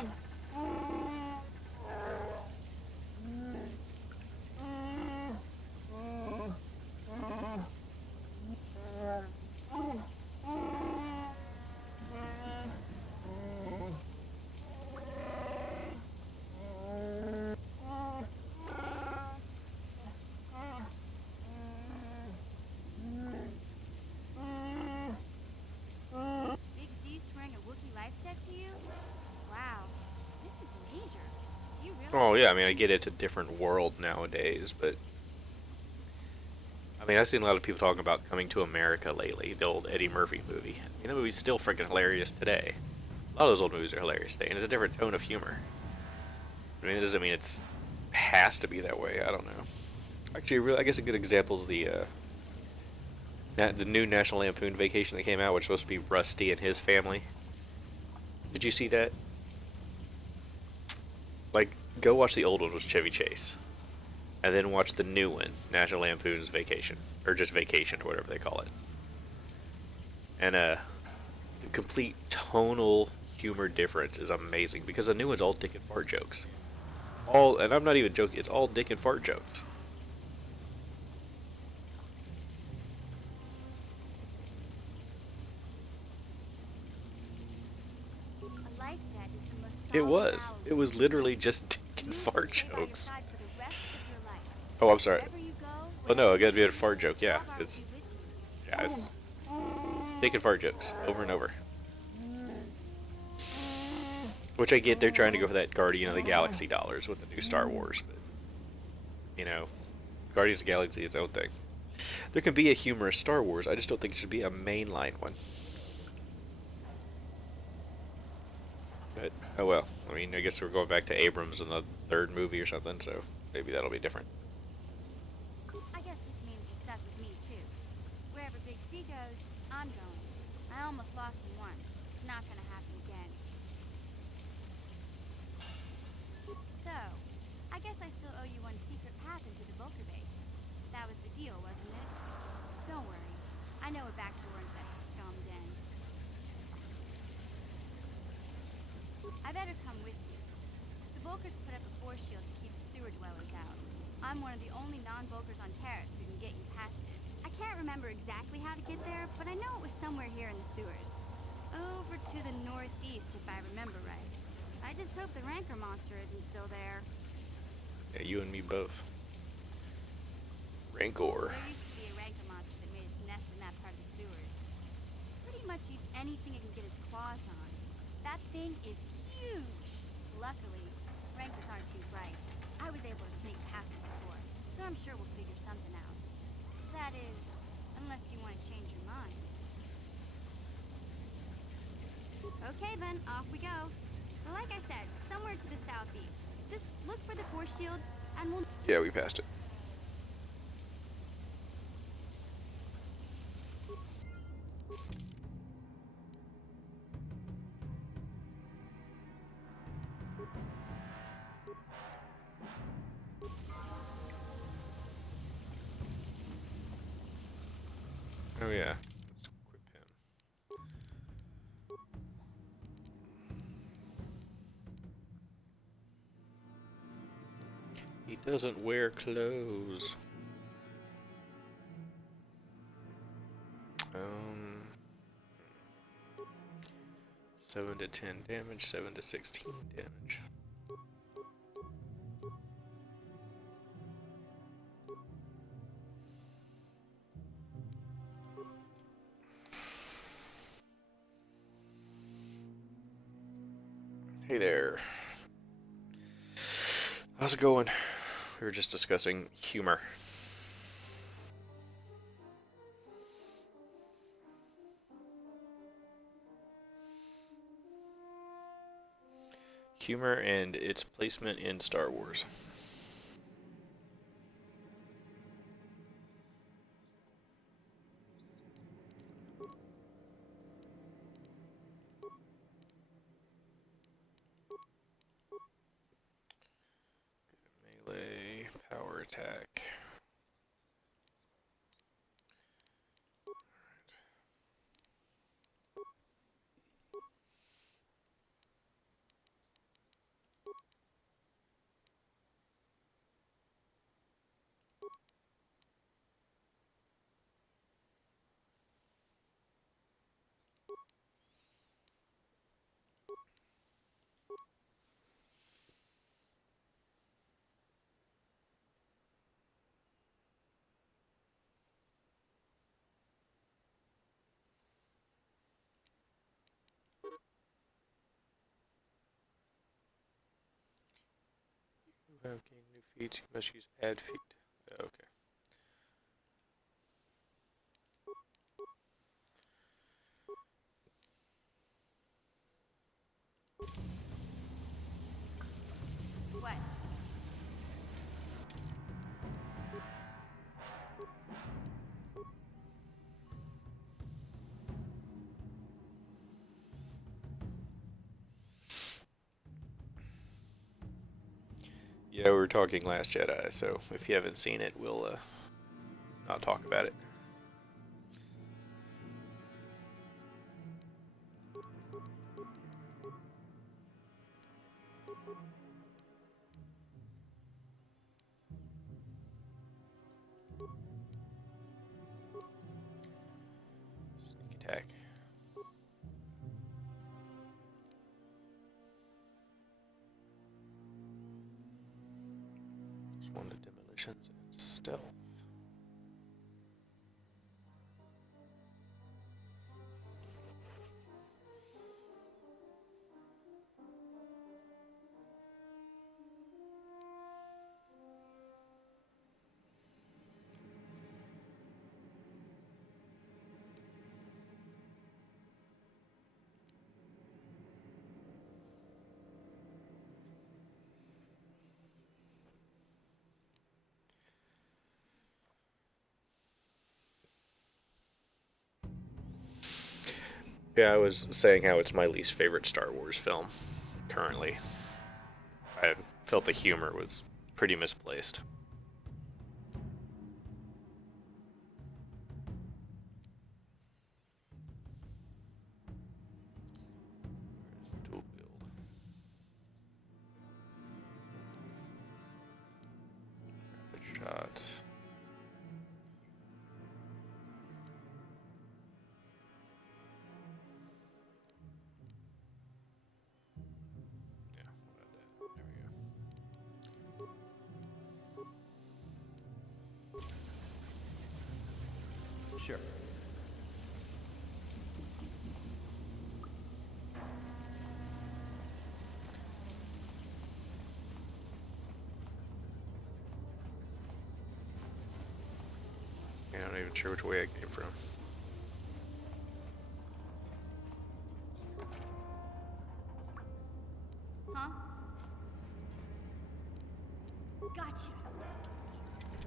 Oh yeah, I mean, I get it's a different world nowadays, but I mean, I've seen a lot of people talking about Coming to America lately, the old Eddie Murphy movie. I mean, that movie's still freaking hilarious today. A lot of those old movies are hilarious today, and it's a different tone of humor. I mean, it doesn't mean it's has to be that way. I don't know. Actually, really, I guess a good example is the new National Lampoon Vacation that came out, which was supposed to be Rusty and his family. Did you see that? Like, go watch the old one with Chevy Chase, and then watch the new one, National Lampoon's Vacation, or just Vacation, or whatever they call it. And the complete tonal humor difference is amazing because the new one's all dick and fart jokes. And I'm not even joking. It's all dick and fart jokes. A life debt is the most It solemn was. vow It was literally just dick and fart stay by your jokes. side for the rest of your life. Oh, I'm sorry. Wherever you go, Oh no, it got to be a wherever you fart joke. Yeah, Zalbar will it's be with you. yeah, it's dick and fart jokes over and over. Which I get, they're trying to go for that Guardian of the Galaxy dollars with the new Star Wars, but you know, Guardians of the Galaxy is its own thing. There can be a humorous Star Wars. I just don't think it should be a mainline one. But oh well. I mean, I guess we're going back to Abrams in the third movie or something, so maybe that'll be different. I guess this means you're stuck with me too. Wherever Big Z goes, I'm going. I almost lost him once. It's not gonna happen again. So, I guess I still owe you one secret path into the Vulcan base. That was the deal, wasn't it? Don't worry. I know a back door into that scum den. I better come with you. The Volkers put up a force shield to keep the sewer dwellers out. I'm one of the only non-Volkers on Terrace who can get you past it. I can't remember exactly how to get there, but I know it was somewhere here in the sewers. Over to the northeast, if I remember right. I just hope the Rancor monster isn't still there. Yeah, you and me both. Rancor. There used to be a Rancor monster that made its nest in that part of the sewers. Pretty much eats anything it can get its claws on. That thing is huge. Luckily, Rancors aren't too bright. I was able to sneak past it before, so I'm sure we'll figure something out. That is, unless you want to change your mind. Okay then, off we go. But like I said, somewhere to the southeast. Just look for the force shield, and we'll... Yeah, we passed it. Oh yeah. Let's equip him. He doesn't wear clothes. 7 to 10 damage, 7 to 16 damage. Hey there. How's it going? We were just discussing humor. Humor and its placement in Star Wars. Melee, power attack. You have gained new feats. You must use add feat. Okay. What? Yeah, we were talking Last Jedi, so if you haven't seen it, we'll not talk about it. Sneak attack. Just one to demolitions and stealth. Yeah, I was saying how it's my least favorite Star Wars film, currently. I felt the humor was pretty misplaced. Where's dual build? Rapid shot. Sure. Yeah, I'm not even sure which way I came from. Huh? Gotcha.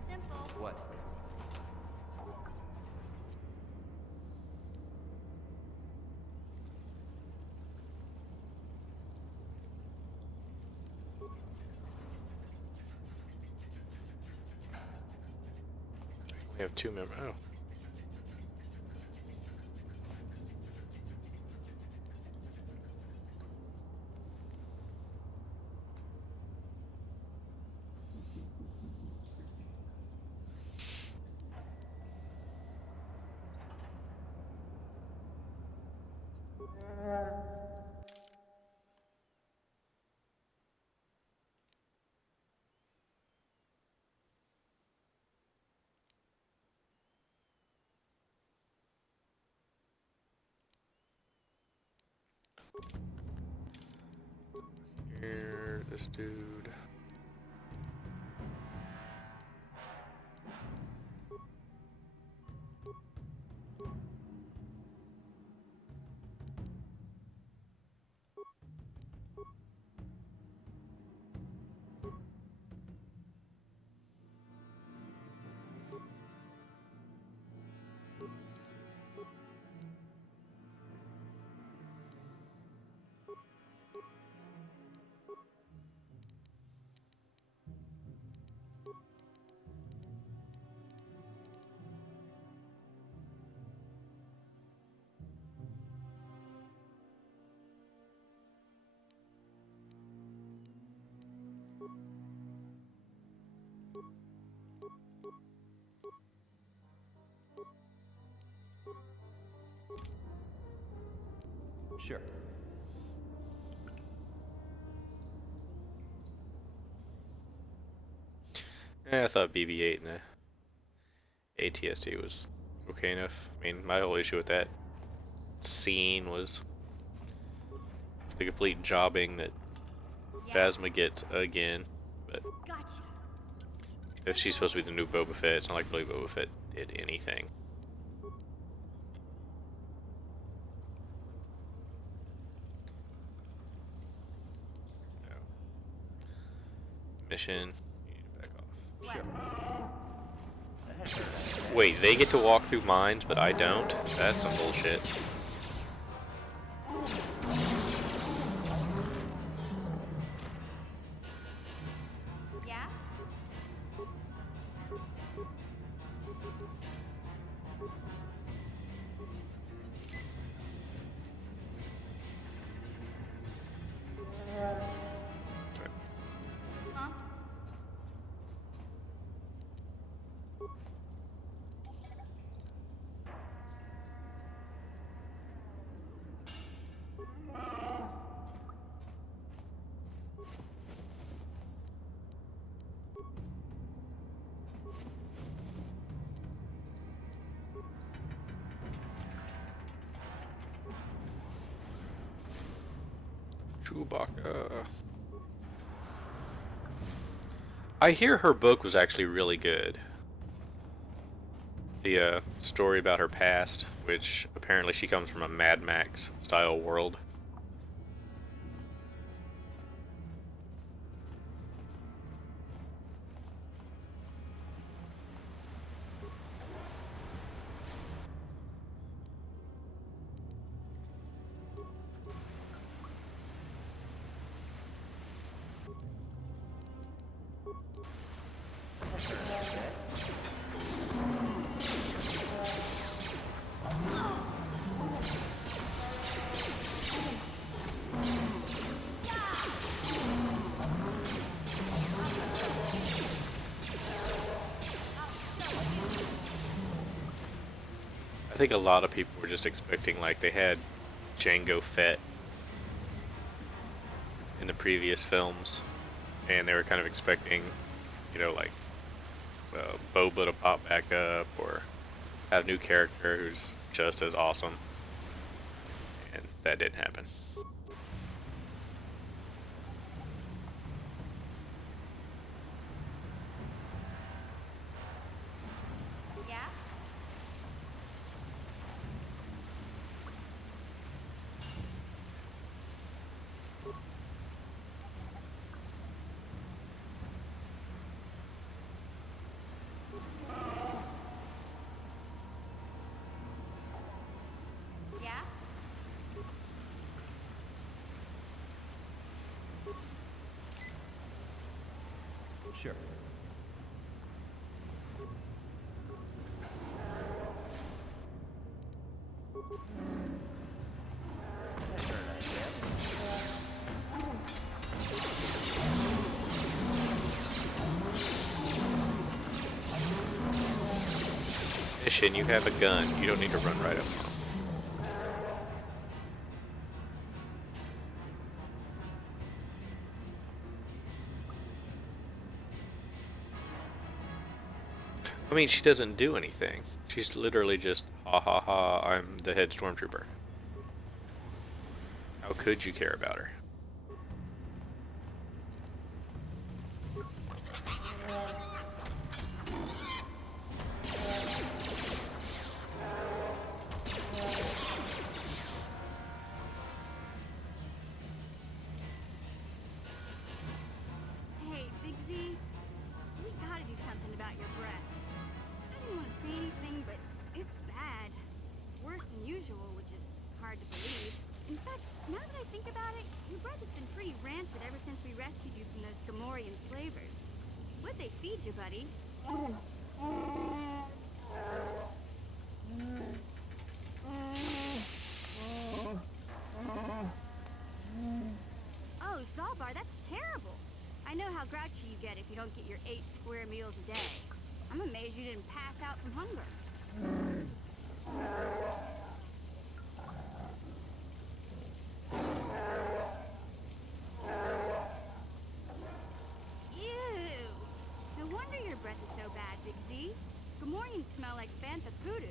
Simple. What? We have 2 members. Oh. Here, this dude. Sure. Yeah, I thought BB-8 and the ATST was okay enough. I mean, my whole issue with that scene was the complete jobbing that Phasma gets again. But if she's supposed to be the new Boba Fett, it's not like really Boba Fett did anything. No. Mission. You need to back off. Sure. Wait, they get to walk through mines, but I don't? That's some bullshit. Huh? Chewbacca. I hear her book was actually really good. The story about her past, which apparently she comes from a Mad Max style world. I think a lot of people were just expecting, like, they had Jango Fett in the previous films, and they were kind of expecting, you know, like, Boba to pop back up, or have a new character who's just as awesome, and that didn't happen. Yeah? Yeah? Sure. Mission, you have a gun. You don't need to run right up on 'em. I mean, she doesn't do anything. She's literally just, ha ha ha, I'm the head stormtrooper. How could you care about her? Hey, Big Z, we gotta do something about your breath. I didn't want to say anything, but it's bad. Worse than usual, which is hard to believe. In fact, now that I think about it, your breath has been pretty rancid ever since we rescued you from those Gamorrean slavers. What'd they feed you, buddy? Oh, Zalbar, that's terrible. I know how grouchy you get if you don't get your 8 square meals a day. I'm amazed you didn't pass out from hunger. Ew! No wonder your breath is so bad, Big Z. Gamorreans smell like bantha poodoo.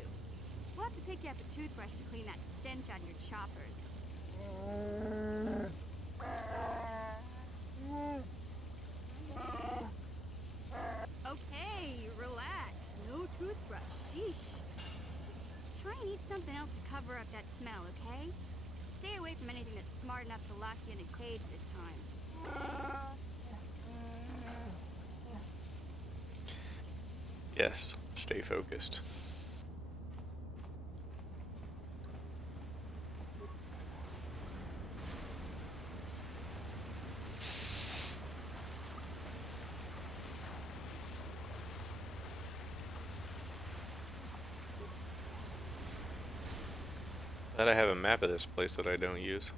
We'll have to pick you up a toothbrush to clean that stench out of your choppers. Okay, relax. No toothbrush. Sheesh. Just try and eat something else to cover up that smell, okay? Stay away from anything that's smart enough to lock you in a cage this time. Yes, stay focused. Glad I have a map of this place that I don't use.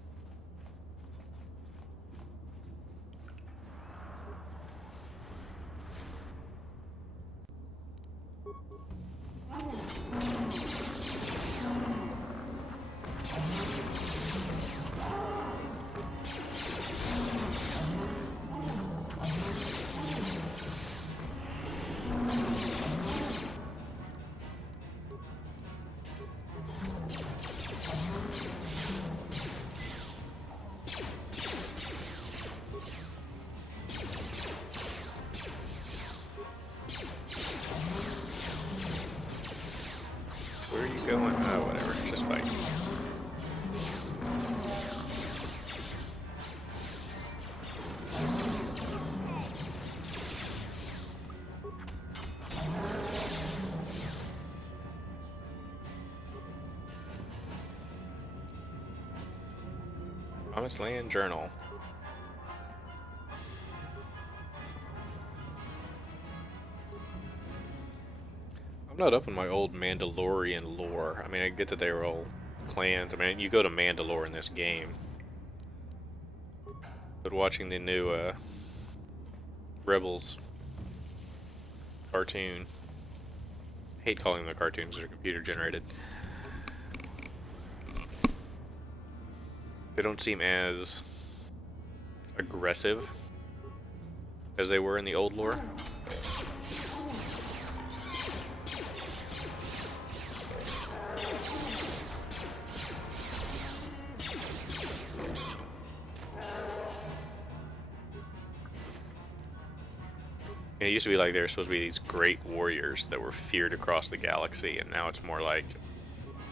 Where are you going? Oh, whatever. Just fight. Promised Land Journal. I'm not up on my old Mandalorian lore. I mean, I get that they were all clans. I mean, you go to Mandalore in this game. But watching the new Rebels cartoon, I hate calling them the cartoons, they're computer generated. They don't seem as aggressive as they were in the old lore. And it used to be like they were supposed to be these great warriors that were feared across the galaxy, and now it's more like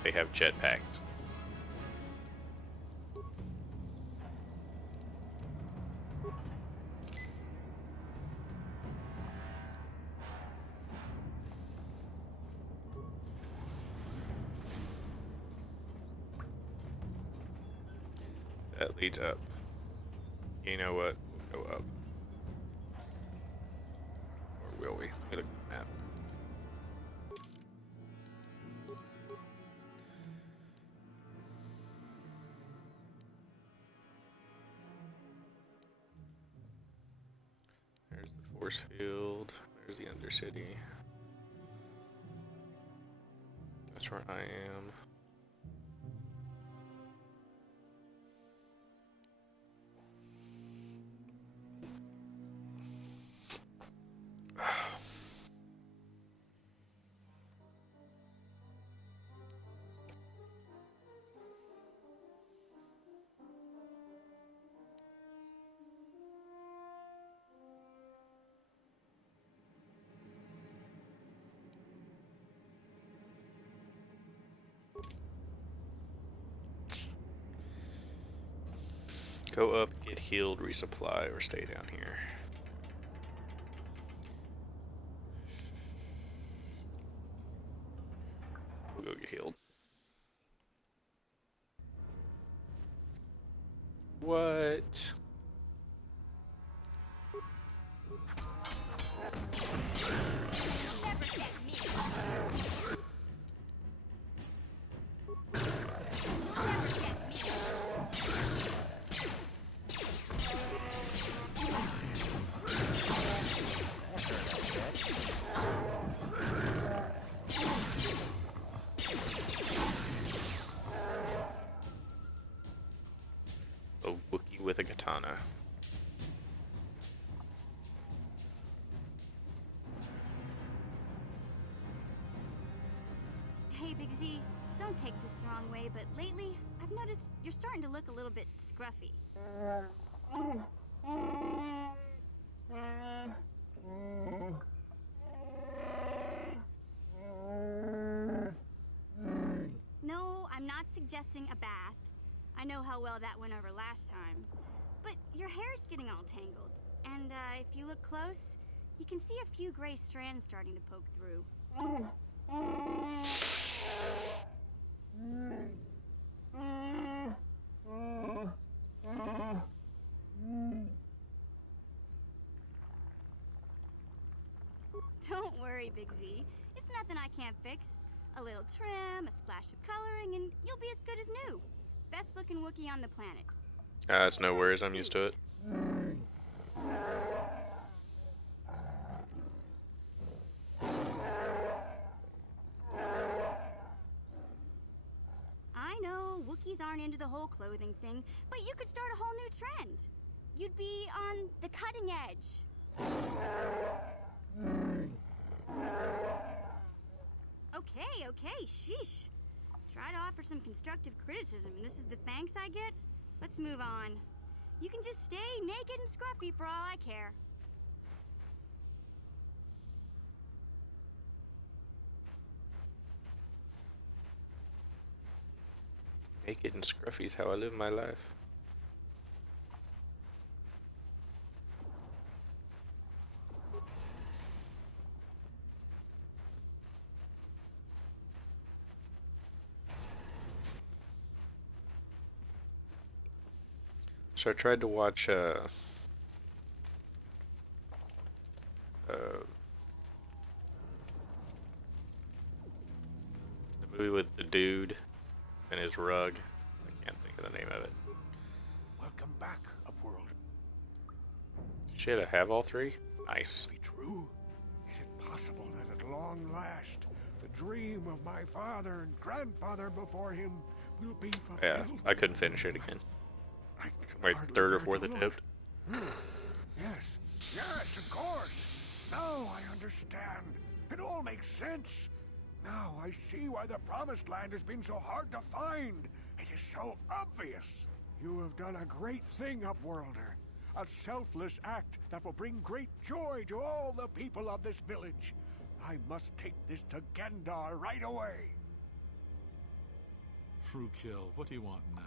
they have jetpacks. That leads up. You know what? We'll go up. Or will we? Let me look at the map. There's the force field. There's the Undercity. That's where I am. Go up, get healed, resupply, or stay down here. We'll go get healed. What? A Wookiee with a katana. Hey, Big Z, don't take this the wrong way, but lately, I've noticed you're starting to look a little bit scruffy. No, I'm not suggesting a bath. I know how well that went over last time. But your hair's getting all tangled. And if you look close, you can see a few gray strands starting to poke through. Don't worry, Big Z. It's nothing I can't fix. A little trim, a splash of coloring, and you'll be as good as new. Best looking Wookiee on the planet. It's no worries, I'm used to it. I know, Wookiees aren't into the whole clothing thing, but you could start a whole new trend. You'd be on the cutting edge. Okay, sheesh. Try to offer some constructive criticism, and this is the thanks I get? Let's move on. You can just stay naked and scruffy for all I care. Naked and scruffy is how I live my life. So I tried to watch the movie with the dude and his rug. I can't think of the name of it. Welcome back, Upworld. Shit, I have all three? Nice. Be true? Is it possible that at long last, the dream of my father and grandfather before him will be fulfilled? Yeah, I couldn't finish it again. Wait, third or fourth attempt? Yes, of course. Now I understand. It all makes sense. Now I see why the Promised Land has been so hard to find. It is so obvious. You have done a great thing, Upworlder. A selfless act that will bring great joy to all the people of this village. I must take this to Gendar right away. Frukill, what do you want now?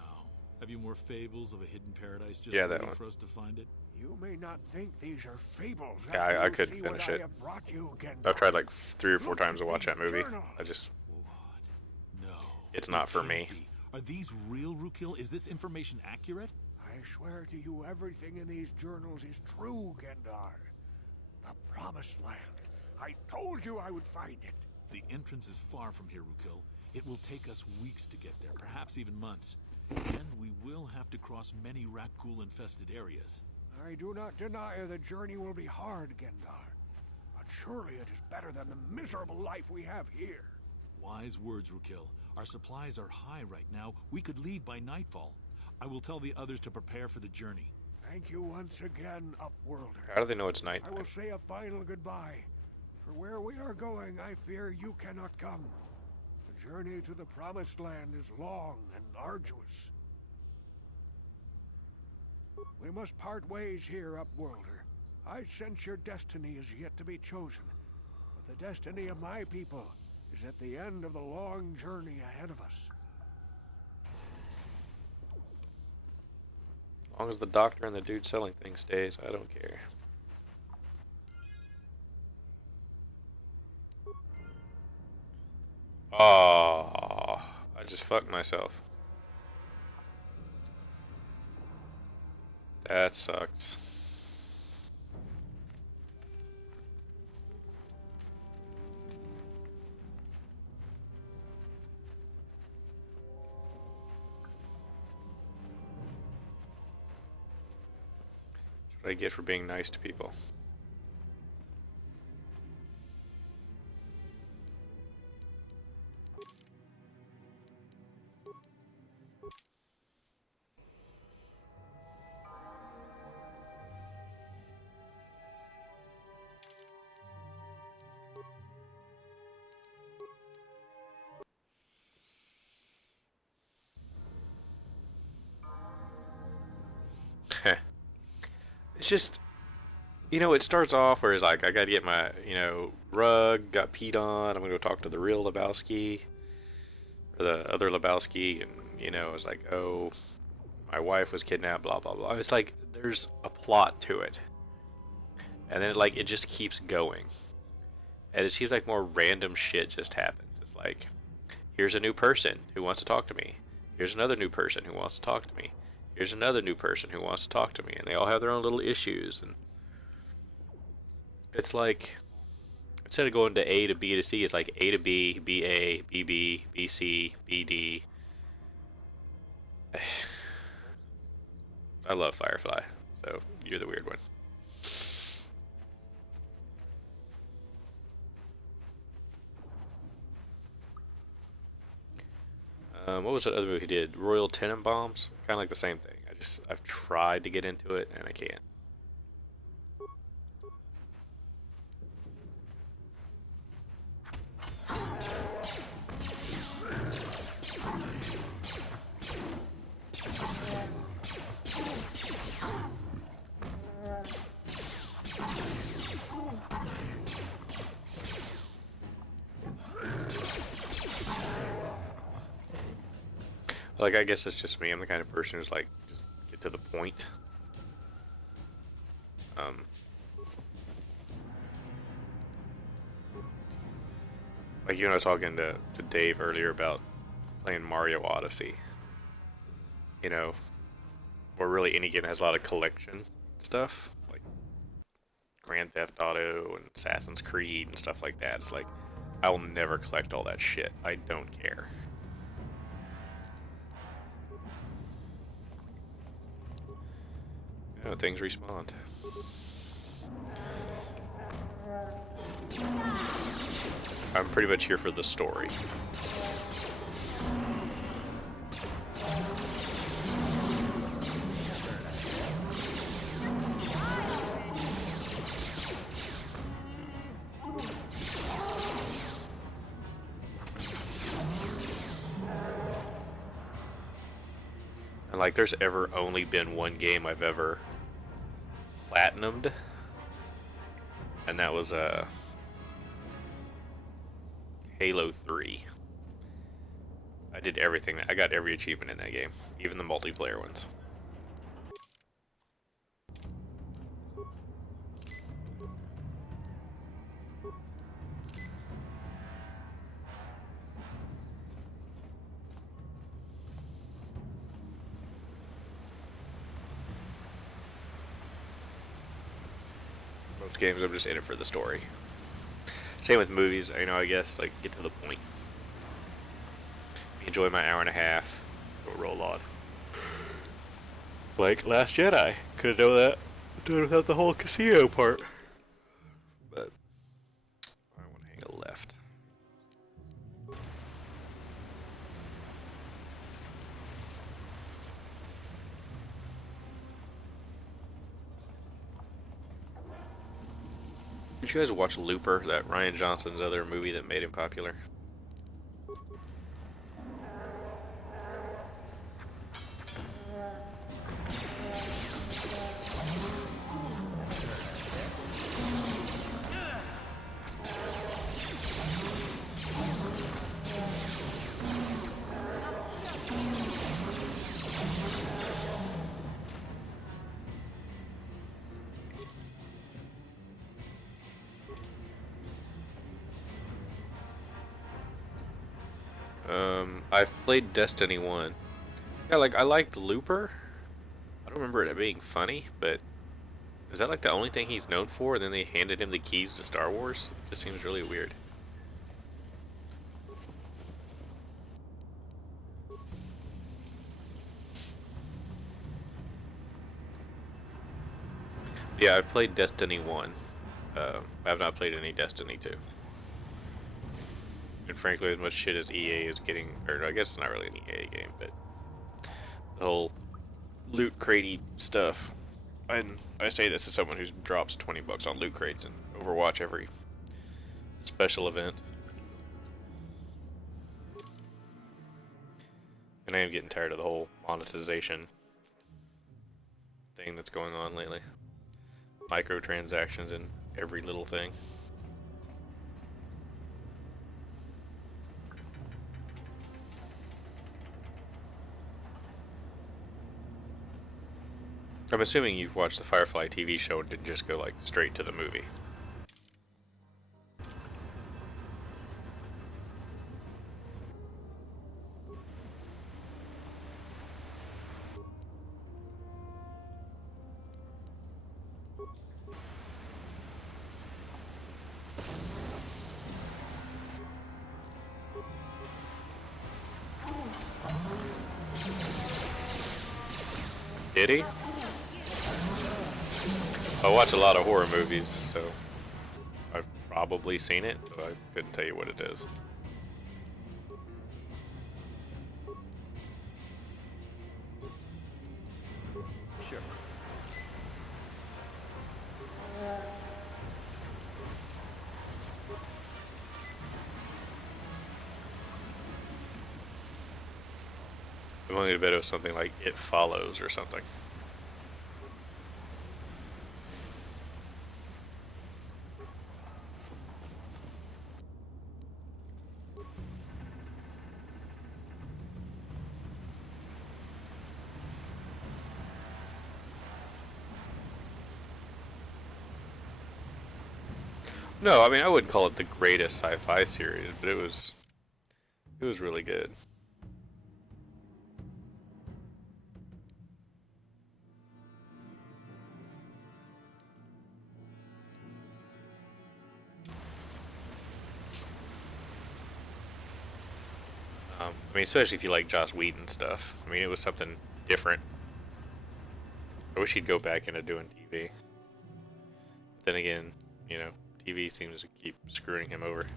Have you more fables of a hidden paradise just that waiting one. for us to find it? You may not think these are fables. Yeah, I couldn't finish it. I've tried like 3 or 4 times to watch that movie. I just... No. It's not for me. Are these real, Rukill? Is this information accurate? I swear to you, everything in these journals is true, Gendar. The Promised Land. I told you I would find it. The entrance is far from here, Rukill. It will take us weeks to get there, perhaps even months. And we will have to cross many Rakghoul-infested areas. I do not deny the journey will be hard, Gendar. But surely it is better than the miserable life we have here. Wise words, Rukill. Our supplies are high right now. We could leave by nightfall. I will tell the others to prepare for the journey. Thank you once again, Upworlder. How do they know it's night? I will say a final goodbye. For where we are going, I fear you cannot come. The journey to the Promised Land is long and arduous. We must part ways here, Upworlder. I sense your destiny is yet to be chosen. But the destiny of my people is at the end of the long journey ahead of us. As long as the doctor and the dude selling things stays, I don't care. Oh, I just fucked myself. That sucks. That's what I get for being nice to people. It's just, you know, it starts off where it's like, I gotta get my, you know, rug, got peed on, I'm gonna go talk to the real Lebowski, or the other Lebowski, and, you know, it's like, oh, my wife was kidnapped, blah, blah, blah. It's like, there's a plot to it. And then, like, it just keeps going. And it seems like more random shit just happens. It's like, here's a new person who wants to talk to me. Here's another new person who wants to talk to me. Here's another new person who wants to talk to me, and they all have their own little issues, and it's instead of going to A to B to C, it's like A to B, B A, B B, B C, B D. I love Firefly, so you're the weird one. What was that other movie he did? Royal Tenenbaums? Kind of like the same thing. I've tried to get into it and I can't. Like, I guess it's just me. I'm the kind of person who's like, just get to the point. Like, you know, I was talking to Dave earlier about playing Mario Odyssey. You know, or really any game that has a lot of collection stuff, like Grand Theft Auto and Assassin's Creed and stuff like that. It's like, I will never collect all that shit. I don't care. Oh, things respawn. I'm pretty much here for the story. And like, there's ever only been one game I've ever platinumed, and that was Halo 3. I did everything. I got every achievement in that game, even the multiplayer ones. Most games, I'm just in it for the story. Same with movies, you know, I guess, like, get to the point. Enjoy my hour and a half, roll on. Like Last Jedi. Could have done that done without the whole casino part. But I want to hang a left. Did you guys watch Looper, that Ryan Johnson's other movie that made him popular? I've played Destiny 1. Yeah, like, I liked Looper. I don't remember it being funny, but is that like the only thing he's known for? And then they handed him the keys to Star Wars? It just seems really weird. Yeah, I've played Destiny 1. I have not played any Destiny 2. And frankly, as much shit as EA is getting, or I guess it's not really an EA game, but the whole loot cratey stuff. And I say this as someone who drops $20 on loot crates and Overwatch every special event. And I am getting tired of the whole monetization thing that's going on lately. Microtransactions in every little thing. I'm assuming you've watched the Firefly TV show and didn't just go like straight to the movie. Kitty? I watch a lot of horror movies, so I've probably seen it, but I couldn't tell you what it is. Sure. I'm willing to bet it was something like It Follows or something. No, I mean I wouldn't call it the greatest sci-fi series, but it was really good. I mean, especially if you like Joss Whedon stuff. I mean, it was something different. I wish he'd go back into doing TV. But then again, you know, TV seems to keep screwing him over.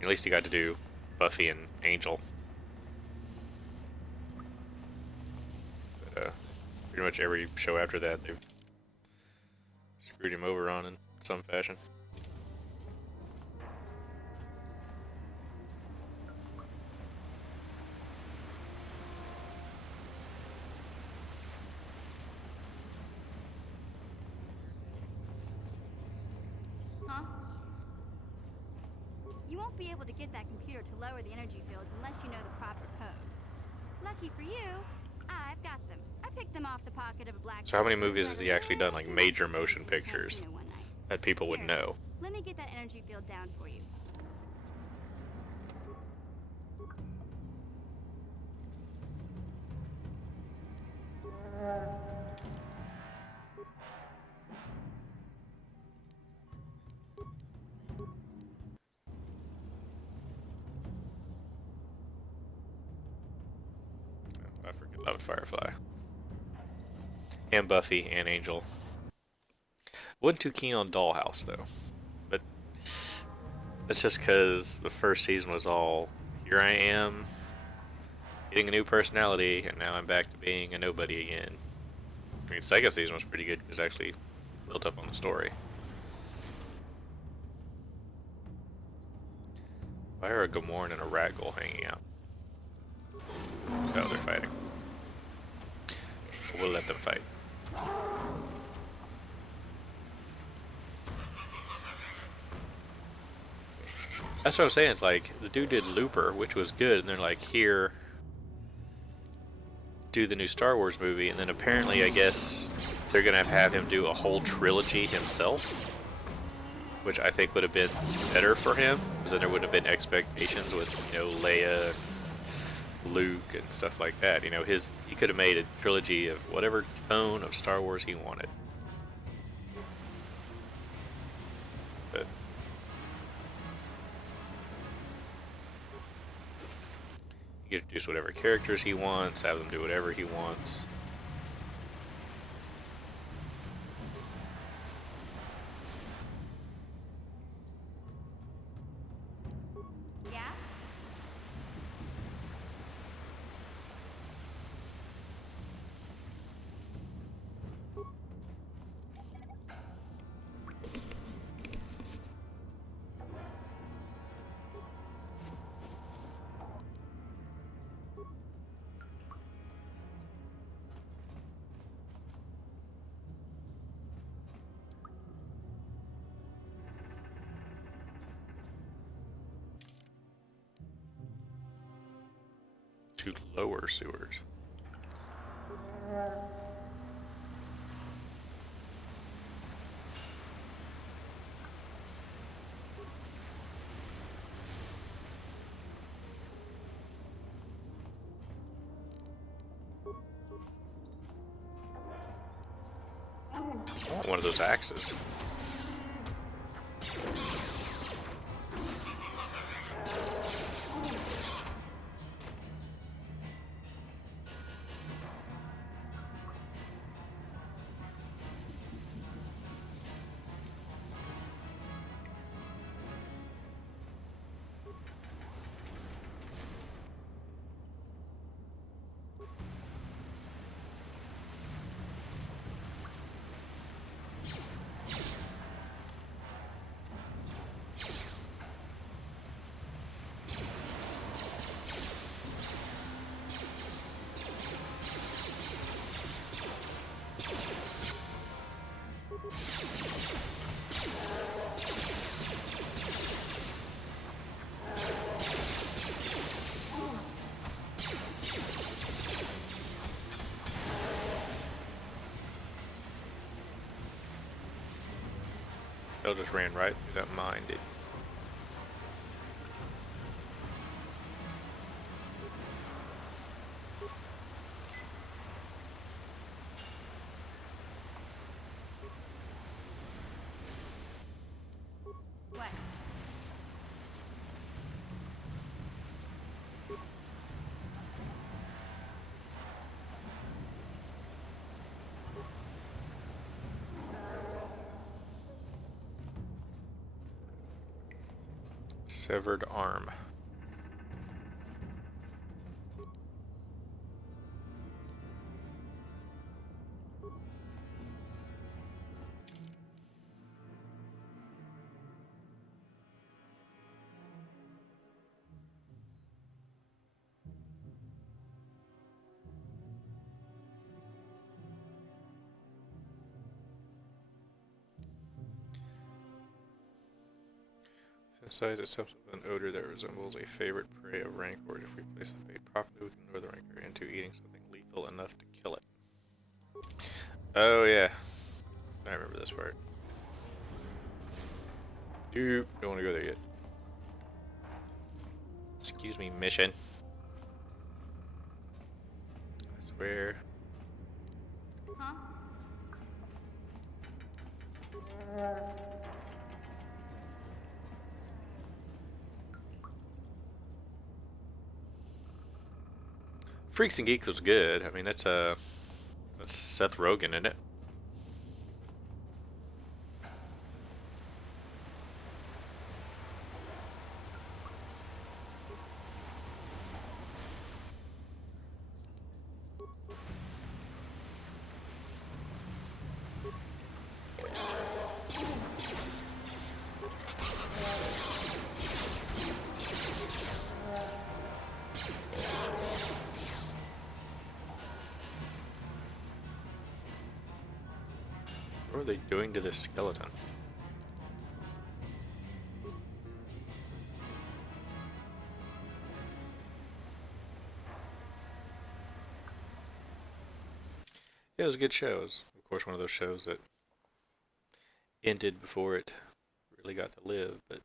At least he got to do Buffy and Angel. But pretty much every show after that, they've screwed him over on in some fashion. You won't be able to get that computer to lower the energy fields unless you know the proper codes. Lucky for you, I've got them. I picked them off the pocket of a black... So how many movies has he actually done, like major motion pictures, that people would know? Let me get that energy field down for you. I freaking loved Firefly. And Buffy and Angel. Wasn't too keen on Dollhouse though. But that's just because the first season was all, here I am, getting a new personality, and now I'm back to being a nobody again. I mean, second season was pretty good because it actually built up on the story. Why are a Gamorrean and a Ragdoll hanging out? Oh, they're fighting. We'll let them fight. That's what I'm saying. It's like the dude did Looper, which was good, and they're like, here, do the new Star Wars movie, and then apparently, I guess they're gonna have him do a whole trilogy himself, which I think would have been better for him, because then there wouldn't have been expectations with, you know, Leia, Luke, and stuff like that. You know, he could have made a trilogy of whatever tone of Star Wars he wanted. But he could introduce whatever characters he wants, have them do whatever he wants. To lower sewers. I want one of those axes. hell just ran right through that mine, dude? What? Severed arm. Synthesize itself with an odor that resembles a favorite prey of rancor. If we place the bait properly, we can lure the rancor into eating something lethal enough to kill it. Oh yeah, I remember this part. Nope, don't want to go there yet. Excuse me, mission. I swear. Huh? Freaks and Geeks was good. I mean, that's Seth Rogen, isn't it? What are they doing to this skeleton? Yeah, it was a good show. It was, of course, one of those shows that ended before it really got to live, but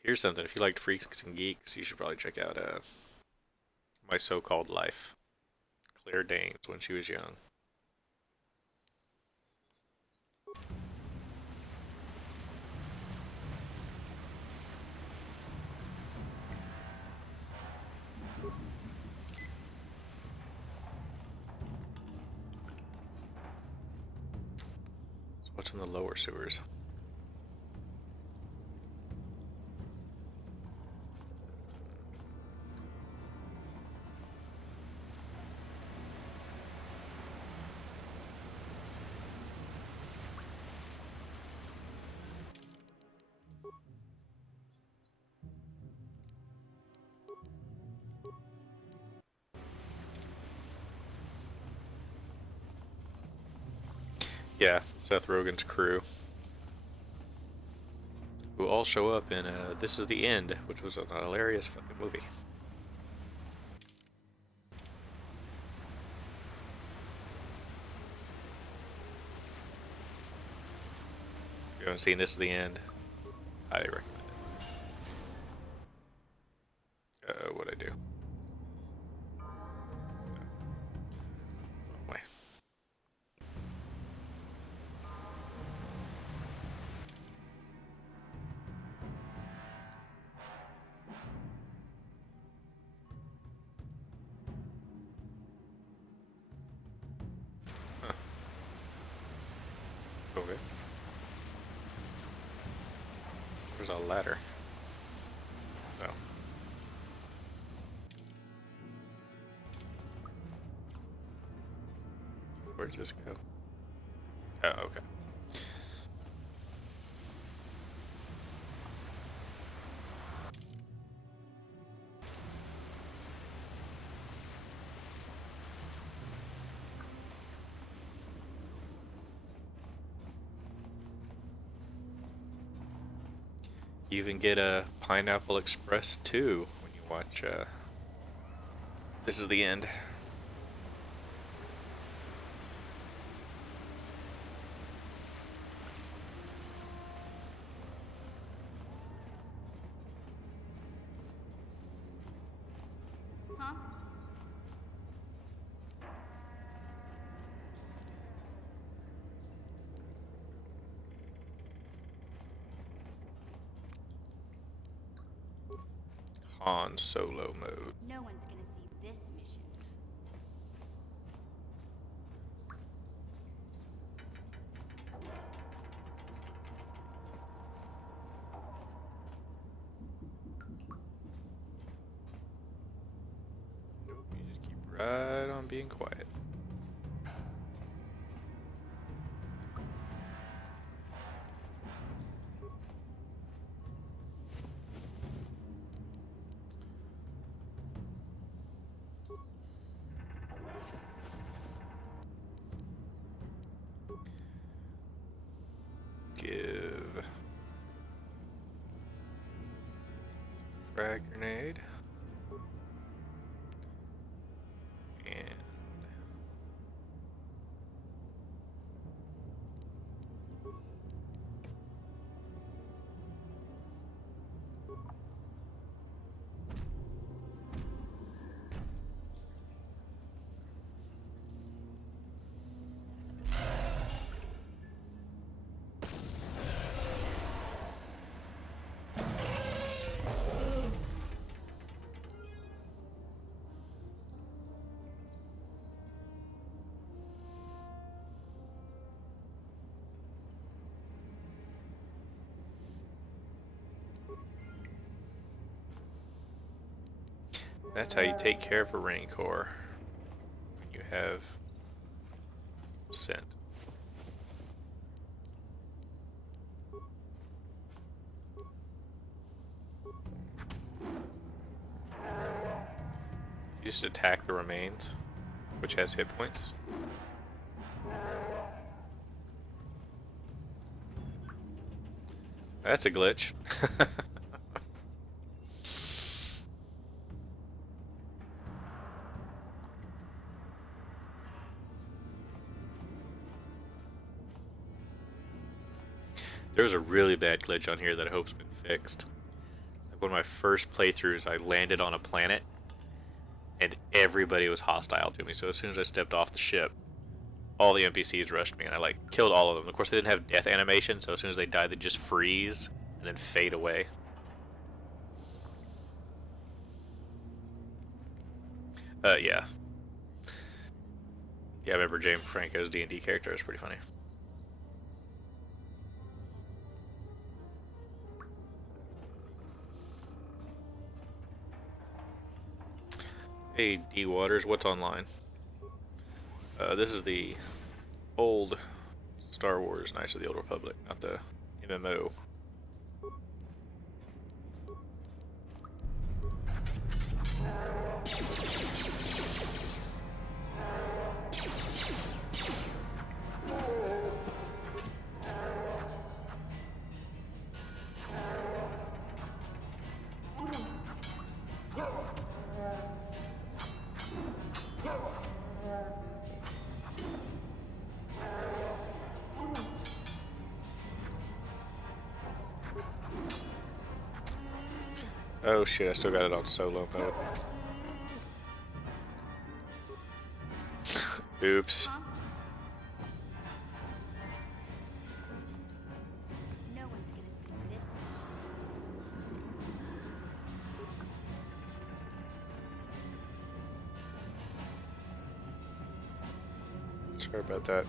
here's something. If you liked Freaks and Geeks, you should probably check out My So-Called Life. Claire Danes when she was young. So what's in the lower sewers? Yeah, Seth Rogen's crew, who all show up in This Is the End, which was a hilarious fucking movie. If you haven't seen This Is the End, highly recommend it. What'd I do? Wrong way. Huh. Okay. There's a ladder. Oh. Where did this go? Oh, okay. You even get a Pineapple Express 2 when you watch This Is the End. Han Solo mode. No one's gonna see this mission. Nope, you just keep right on being quiet. Give frag grenade and that's how you take care of a Rancor when you have scent. You just attack the remains, which has hit points. That's a glitch. There was a really bad glitch on here that I hope's been fixed. Like one of my first playthroughs, I landed on a planet and everybody was hostile to me. So as soon as I stepped off the ship, all the NPCs rushed me and I like killed all of them. Of course, they didn't have death animation, so as soon as they died, they'd just freeze and then fade away. Yeah. Yeah, I remember James Franco's D&D character. It was pretty funny. Hey, D Waters, what's online? This is the old Star Wars Knights of the Old Republic, not the MMO. Oh shit, I still got it on solo mode. Oops. No one's gonna see this mission. Sorry about that.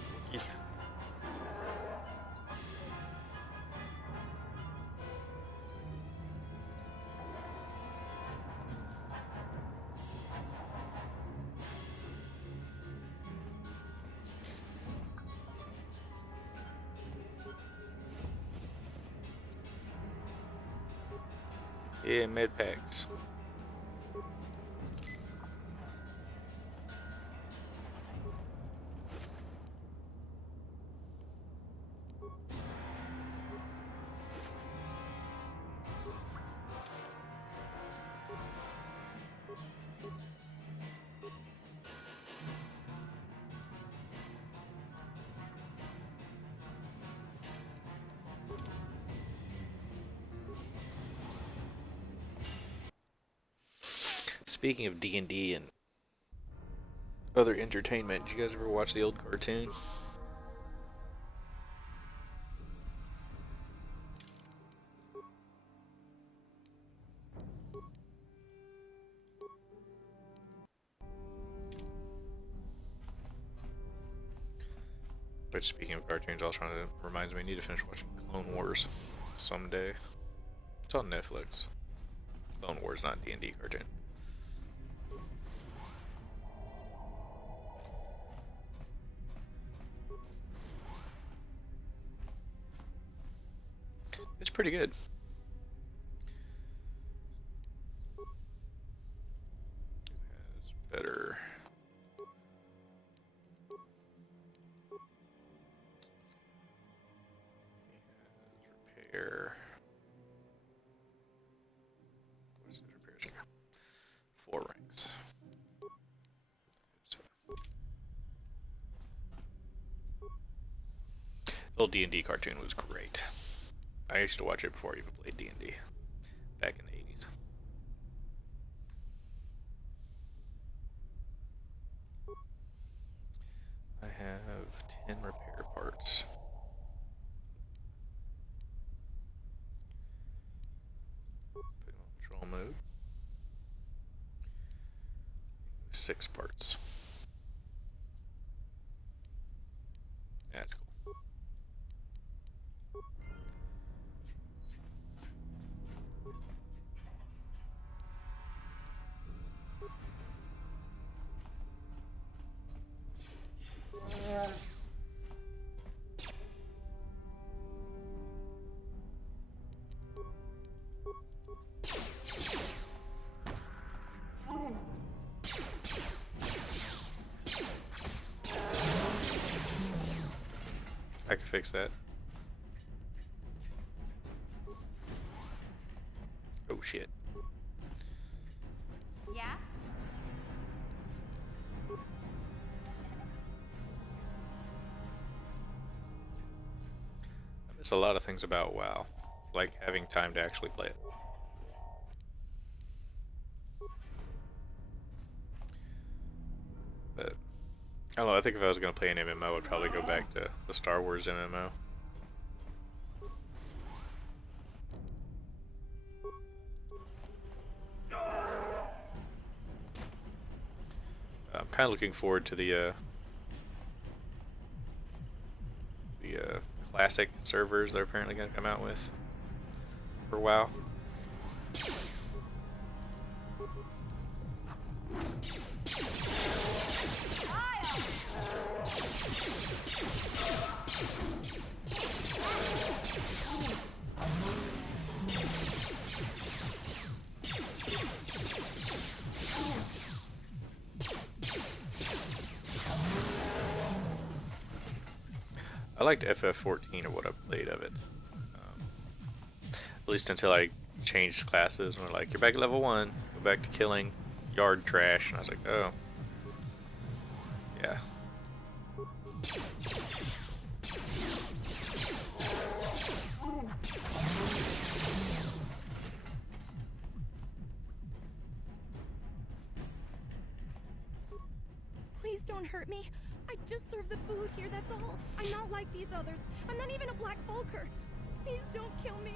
Yeah, med packs. Speaking of D&D and other entertainment, did you guys ever watch the old cartoon? But speaking of cartoons, I was trying to reminds me I need to finish watching Clone Wars someday. It's on Netflix. Clone Wars, not D&D cartoon. It's pretty good. It's better. Repair. What's his repairs here? 4 ranks. The old D&D cartoon was great. I used to watch it before I even played D&D back in the 80s. I have 10 repair parts. Put them on patrol mode. 6 parts. That's cool. I can fix that. Oh shit. Yeah? I miss a lot of things about WoW, like having time to actually play it. But I don't know, I think if I was going to play an MMO, I'd probably go back to the Star Wars MMO. I'm kind of looking forward to the classic servers they're apparently going to come out with for WoW. I liked FF14 or what I played of it. At least until I changed classes and we're like, you're back at level 1, go back to killing yard trash. And I was like, oh. Yeah. Please don't hurt me. I just serve the food here, that's all. I'm not like these others. I'm not even a Black Vulker. Please don't kill me.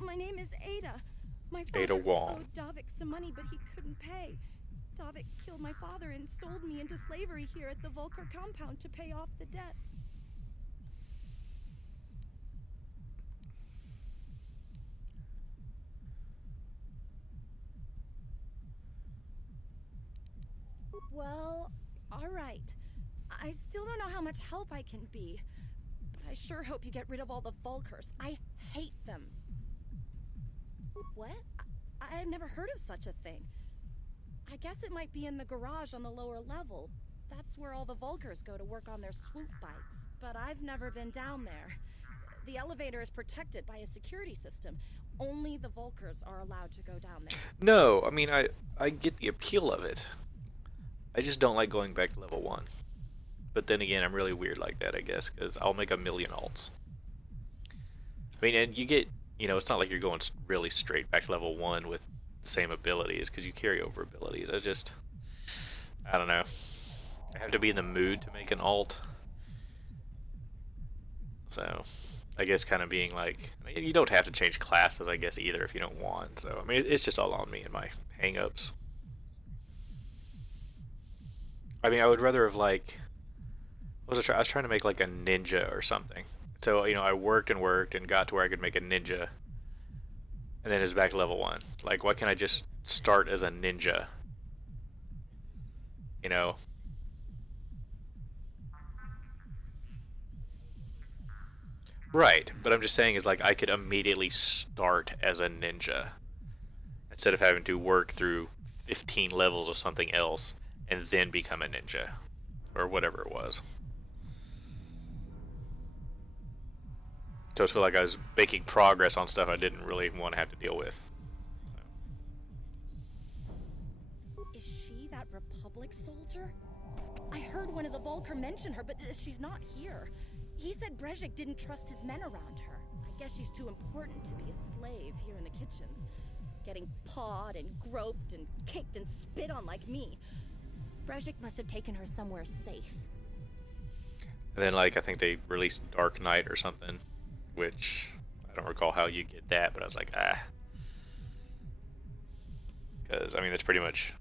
My name is Ada. My Ada father Wong. owed Davik some money, but he couldn't pay. Davik killed my father and sold me into slavery here at the Vulker compound to pay off the debt. Well, all right. I still don't know how much help I can be, but I sure hope you get rid of all the Vulkers. I hate them. What? I've never heard of such a thing. I guess it might be in the garage on the lower level. That's where all the Vulkers go to work on their swoop bikes. But I've never been down there. The elevator is protected by a security system. Only the Vulkers are allowed to go down there. No, I mean, I get the appeal of it. I just don't like going back to level 1. But then again, I'm really weird like that, I guess, because I'll make a million alts. I mean, and you get, you know, it's not like you're going really straight back to level 1 with the same abilities, because you carry over abilities. I don't know. I have to be in the mood to make an alt. So, I guess kind of being like, I mean, you don't have to change classes, I guess, either if you don't want. So, I mean, it's just all on me and my hang-ups. I mean, I would rather have like, I was trying to make like a ninja or something. So, you know, I worked and worked and got to where I could make a ninja, and then it's back to level 1. Like, why can't I just start as a ninja? You know? Right, but I'm just saying is like I could immediately start as a ninja instead of having to work through 15 levels of something else and then become a ninja or whatever it was. So I feel like I was making progress on stuff I didn't really want to have to deal with. Is she that Republic soldier? I heard one of the Volker mention her, but she's not here. He said Brezhik didn't trust his men around her. I guess she's too important to be a slave here in the kitchens. Getting pawed and groped and kicked and spit on like me. Brezhik must have taken her somewhere safe. And then, like, I think they released Dark Knight or something, which I don't recall how you get that, but I was like, ah. Because, I mean, that's pretty much...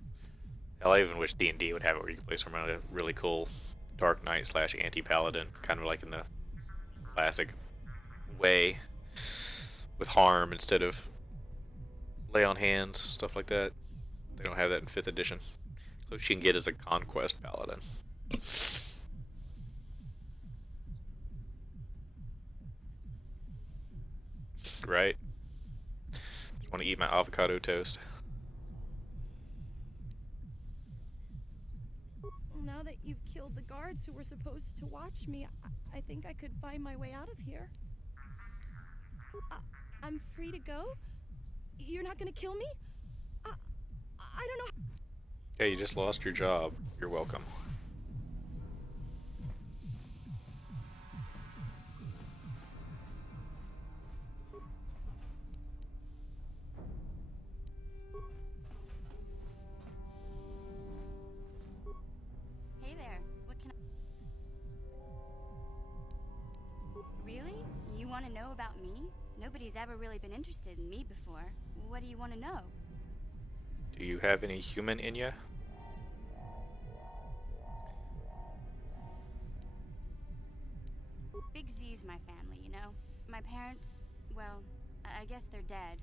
Hell, I even wish D&D would have it where you can play some really cool Dark Knight / anti-paladin, kind of like in the classic way, with harm instead of lay on hands, stuff like that. They don't have that in 5th edition. So she can get as a conquest paladin. Right? Just want to eat my avocado toast. Now that you've killed the guards who were supposed to watch me, I think I could find my way out of here. I'm free to go? You're not gonna kill me? I don't know. Hey, you just lost your job. You're welcome. Hey there, what can I... Really? You want to know about me? Nobody's ever really been interested in me before. What do you want to know? Do you have any human in ya? Big Z's my family, you know? My parents, well, I guess they're dead.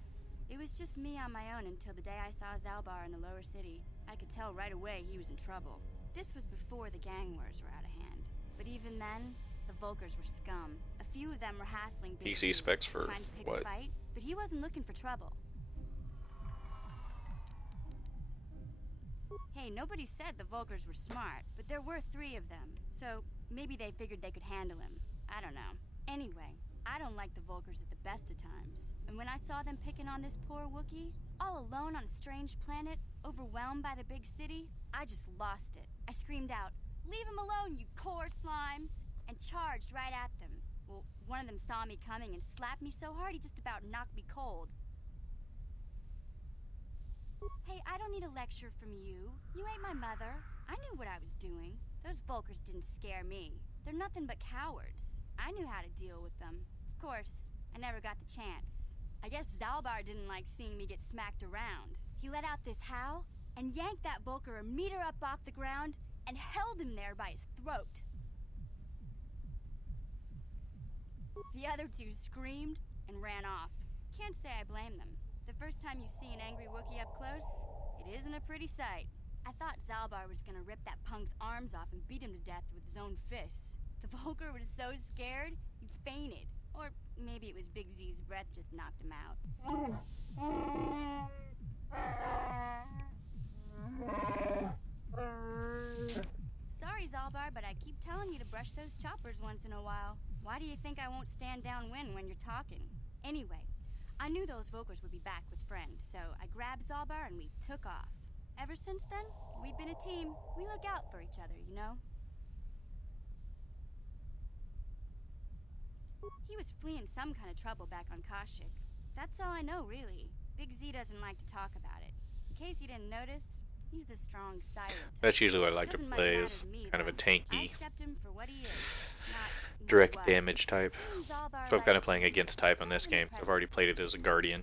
It was just me on my own until the day I saw Zalbar in the lower city. I could tell right away he was in trouble. This was before the gang wars were out of hand. But even then, the Volkers were scum. A few of them were hassling Big PC specs for trying to pick what? a fight, but he wasn't looking for trouble. Hey, nobody said the Volkers were smart, but there were 3 of them, so maybe they figured they could handle him. I don't know. Anyway, I don't like the Volkers at the best of times. And when I saw them picking on this poor Wookiee, all alone on a strange planet, overwhelmed by the big city, I just lost it. I screamed out, "Leave him alone, you core slimes!" and charged right at them. Well, one of them saw me coming and slapped me so hard he just about knocked me cold. Hey, I don't need a lecture from you. You ain't my mother. I knew what I was doing. Those Volkers didn't scare me. They're nothing but cowards. I knew how to deal with them. Of course, I never got the chance. I guess Zalbar didn't like seeing me get smacked around. He let out this howl and yanked that Volker a meter up off the ground and held him there by his throat. The other 2 screamed and ran off. Can't say I blame them. The first time you see an angry Wookiee up close, it isn't a pretty sight. I thought Zalbar was gonna rip that punk's arms off and beat him to death with his own fists. The Volker was so scared, he fainted. Or maybe it was Big Z's breath just knocked him out. Sorry, Zalbar, but I keep telling you to brush those choppers once in a while. Why do you think I won't stand downwind when you're talking? Anyway, I knew those Volkers would be back with friends, so I grabbed Zalbar and we took off. Ever since then, we've been a team. We look out for each other, you know? He was fleeing some kind of trouble back on Kashyyyk. That's all I know, really. Big Z doesn't like to talk about it. In case you didn't notice, he's the strong, silent type. That's usually what I like to Doesn't much play, matter is to me, kind of a though. I tanky, accept him for what he is, not direct what he was. damage type. Zalbar So I'm kind of likes playing me. against type on this Kind of game. I've already played it as a Guardian.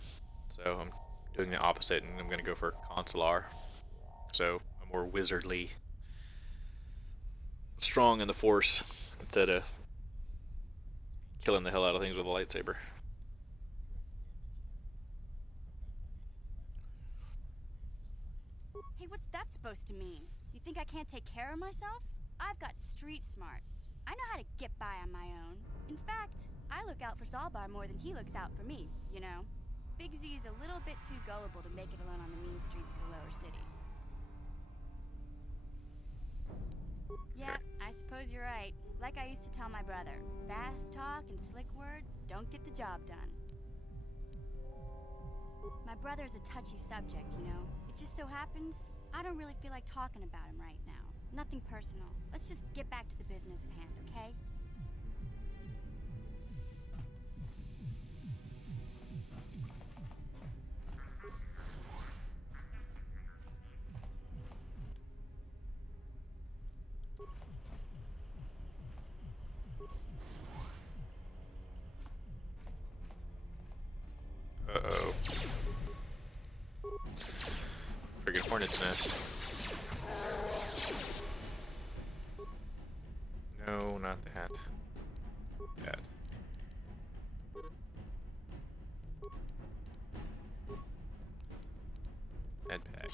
So I'm doing the opposite, and I'm going to go for KotOR. So a more wizardly strong in the Force instead of killing the hell out of things with a lightsaber. Hey, what's that supposed to mean? You think I can't take care of myself? I've got street smarts. I know how to get by on my own. In fact, I look out for Zalbar more than he looks out for me, you know? Big Z is a little bit too gullible to make it alone on the mean streets of the lower city. Yeah, I suppose you're right. Like I used to tell my brother, fast talk and slick words don't get the job done. My brother's a touchy subject, you know? It just so happens, I don't really feel like talking about him right now. Nothing personal. Let's just get back to the business at hand, okay? Uh-oh. Friggin' hornet's nest. No, not that. That. Med pack.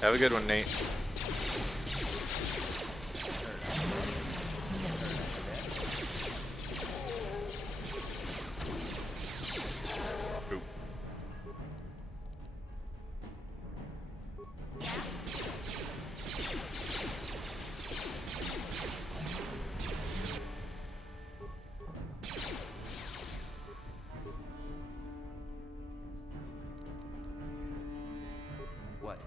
Have a good one, Nate. Ooh. What?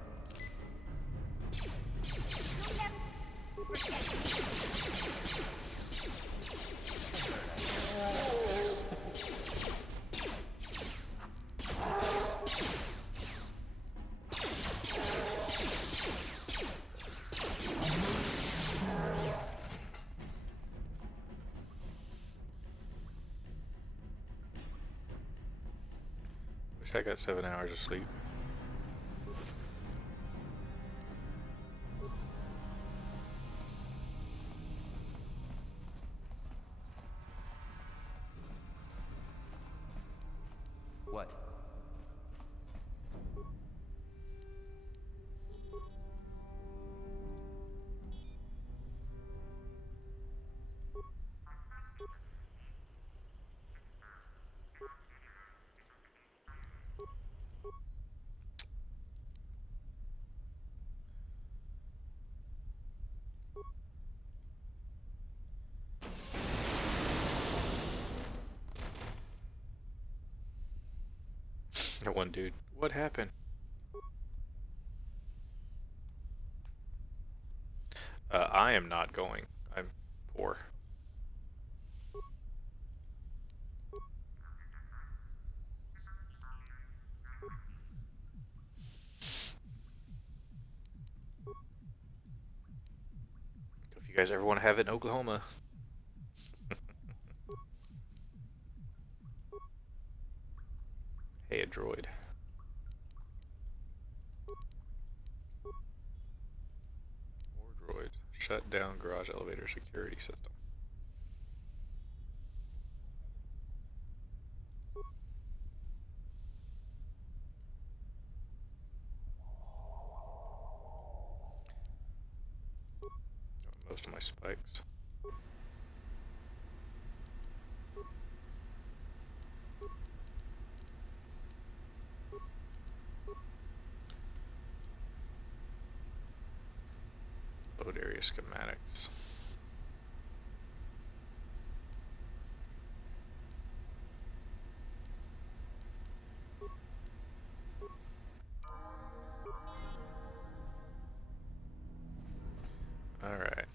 Wish I got 7 hours of sleep. What? That one dude. What happened? I am not going. I'm poor. If you guys ever want to have it in Oklahoma. Hey, a droid. More droid. Shut down garage elevator security system. Most of my spikes. Load area schematics. All right.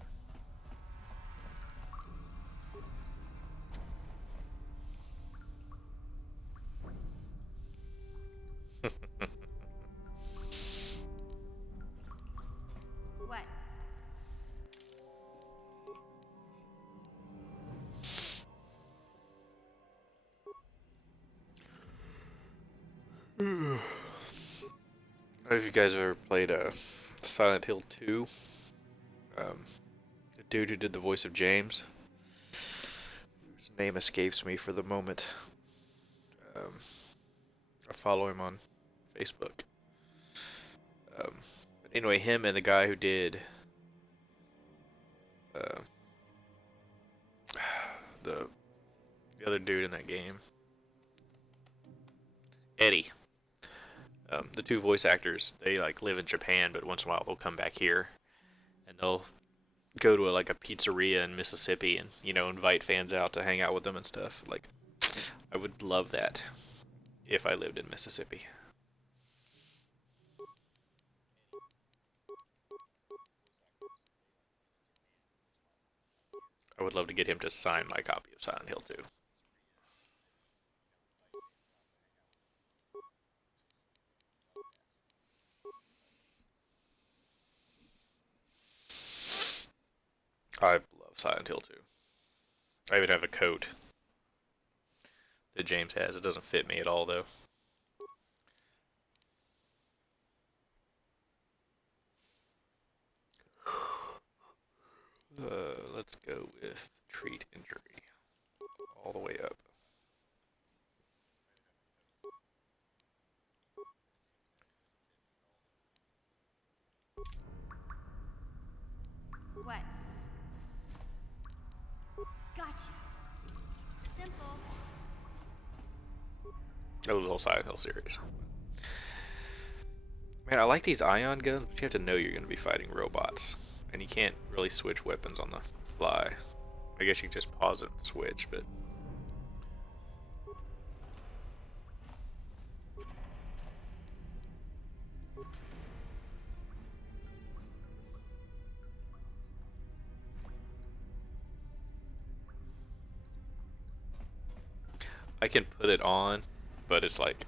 What? know if you guys have ever played Silent Hill 2. The dude who did the voice of James, his name escapes me for the moment. I follow him on Facebook. But anyway, him and the guy who did the other dude in that game, Eddie. The two voice actors, they like live in Japan, but once in a while they'll come back here, and they'll go to like a pizzeria in Mississippi, and invite fans out to hang out with them and stuff. Like, I would love that if I lived in Mississippi. I would love to get him to sign my copy of Silent Hill 2. I love Silent Hill 2. I even have a coat that James has. It doesn't fit me at all, though. Let's go with treat injury. All the way up. What? Gotcha. Simple. That was the whole Silent Hill series. Man, I like these ion guns, but you have to know you're going to be fighting robots. And you can't really switch weapons on the fly. I guess you can just pause it and switch, but... I can put it on, but it's like...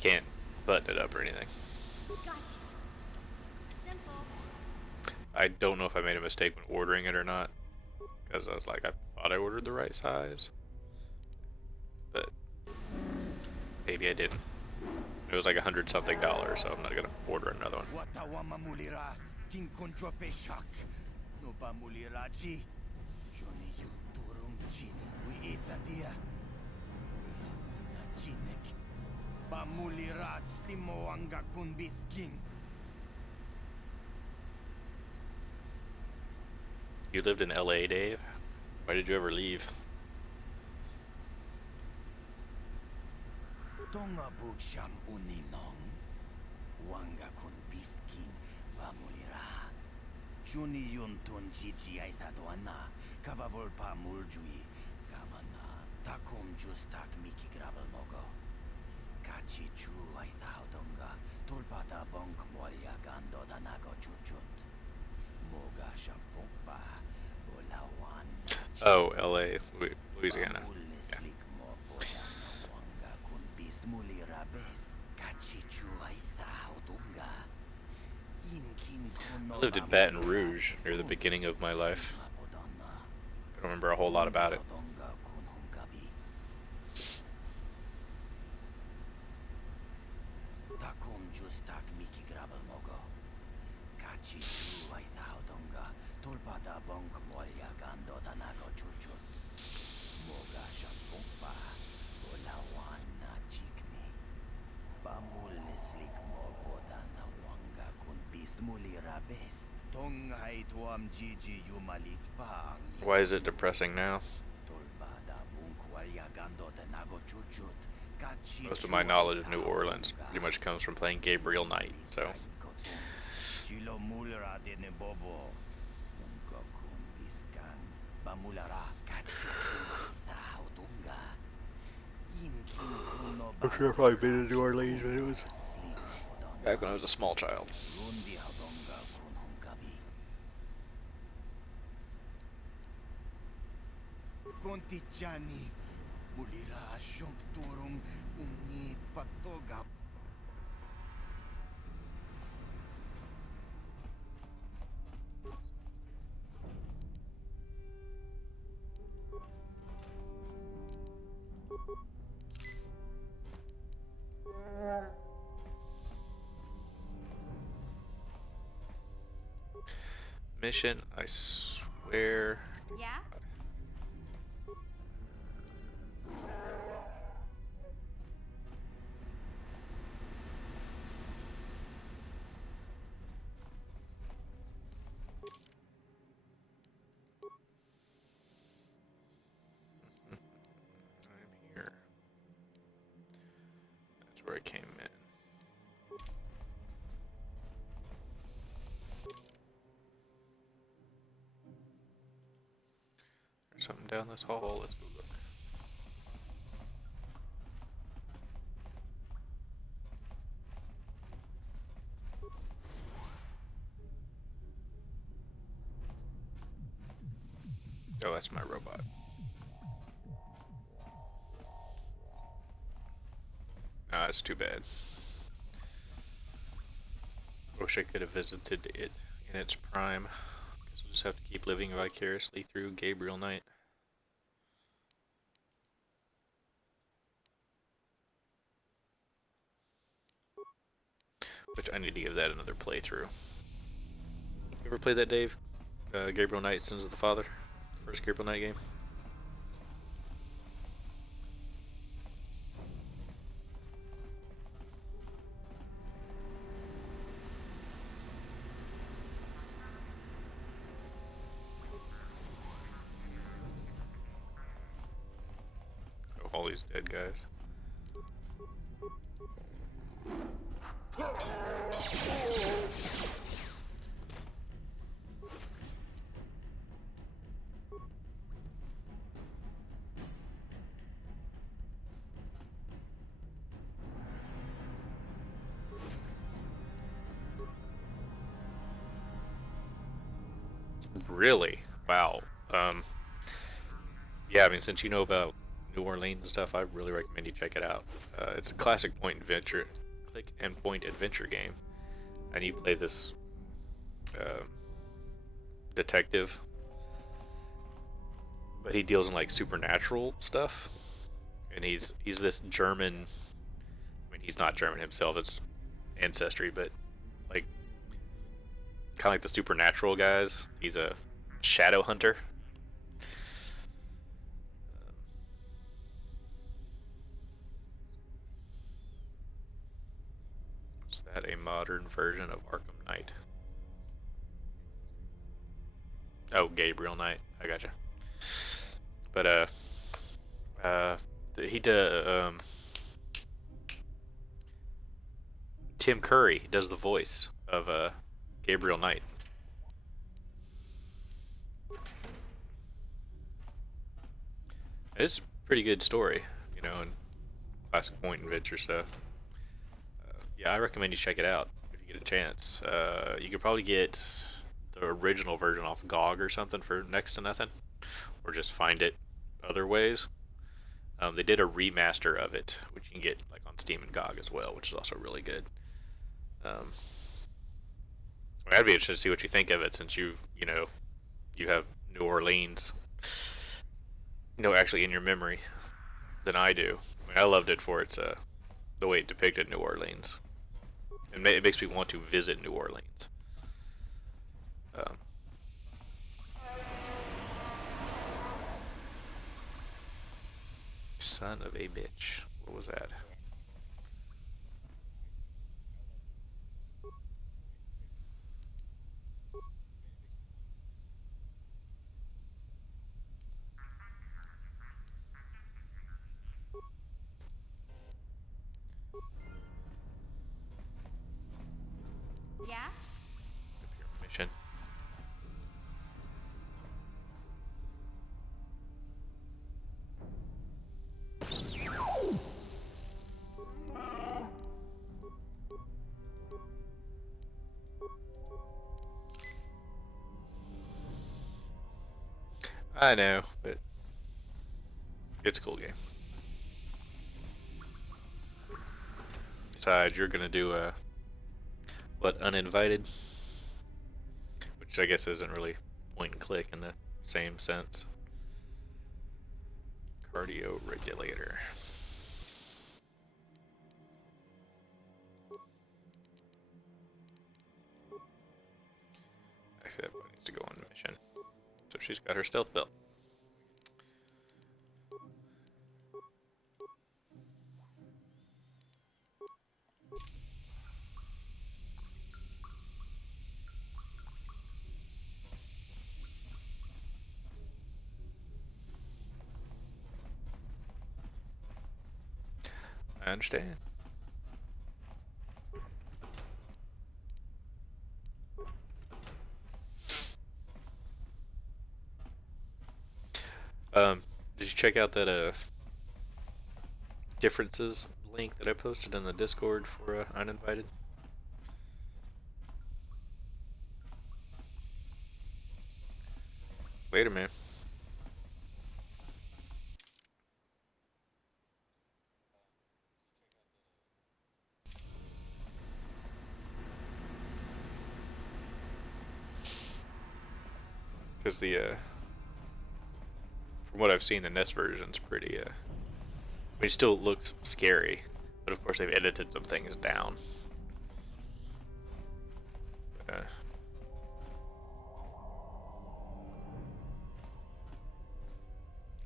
can't button it up or anything. I don't know if I made a mistake when ordering it or not, because I was like, I thought I ordered the right size, but maybe I didn't. It was like $100-something, so I'm not gonna order another one. You lived in LA, Dave? Why did you ever leave? Tonga buksham uninong, wanga kun bisking bamulira. Juni yun tun jiji aitadwana, kavavol muljui, kamana, takum justak miki grabel mogo. Kachi chu aitaudonga, tulpada bonk molya gando danago chuchut. Moga shampompa, bolawan. Oh, LA, Louisiana. Yeah. I lived in Baton Rouge near the beginning of my life. I don't remember a whole lot about it. Why is it depressing now? Most of my knowledge of New Orleans pretty much comes from playing Gabriel Knight, so... I'm sure I've probably been to New Orleans, but it was back when I was a small child. Kontichani, mulira turung ungi patoga. mission, I swear. Yeah? I'm here. That's where I came in. There's something down this hall. Let's go look. Oh, that's my robot. Ah, that's too bad. Wish I could have visited it in its prime. Guess we'll just have to keep living vicariously through Gabriel Knight. Which I need to give that another playthrough. You ever played that, Dave? Gabriel Knight, Sins of the Father? The first Gabriel Knight game? Oh, all these dead guys. Really? Wow. Yeah, I mean, since you know about New Orleans and stuff, I really recommend you check it out. It's a classic click and point adventure game, and you play this detective, but he deals in like supernatural stuff, and he's this German. I mean, he's not German himself; it's ancestry, but like kind of like the supernatural guys. He's a shadow hunter. Is that a modern version of Arkham Knight? Oh, Gabriel Knight. I gotcha. But he does. Tim Curry does the voice of Gabriel Knight. It's a pretty good story, you know, and classic point and adventure stuff. Yeah, I recommend you check it out if you get a chance. You could probably get the original version off GOG or something for next to nothing, or just find it other ways. They did a remaster of it, which you can get like on Steam and GOG as well, which is also really good. I'd be interested to see what you think of it, since you have New Orleans, actually in your memory than I do. I mean, I loved it for its the way it depicted New Orleans. It makes me want to visit New Orleans. Son of a bitch. What was that? Yeah? With your mission. I know, but it's a cool game. Besides, you're gonna do what, uninvited? Which I guess isn't really point and click in the same sense. Cardio regulator. Actually, that wants to go on mission. So she's got her stealth belt. I understand. Did you check out that differences link that I posted in the Discord for uninvited? Wait a minute. Because from what I've seen, the NES version's pretty, I mean, it still looks scary, but of course they've edited some things down. But,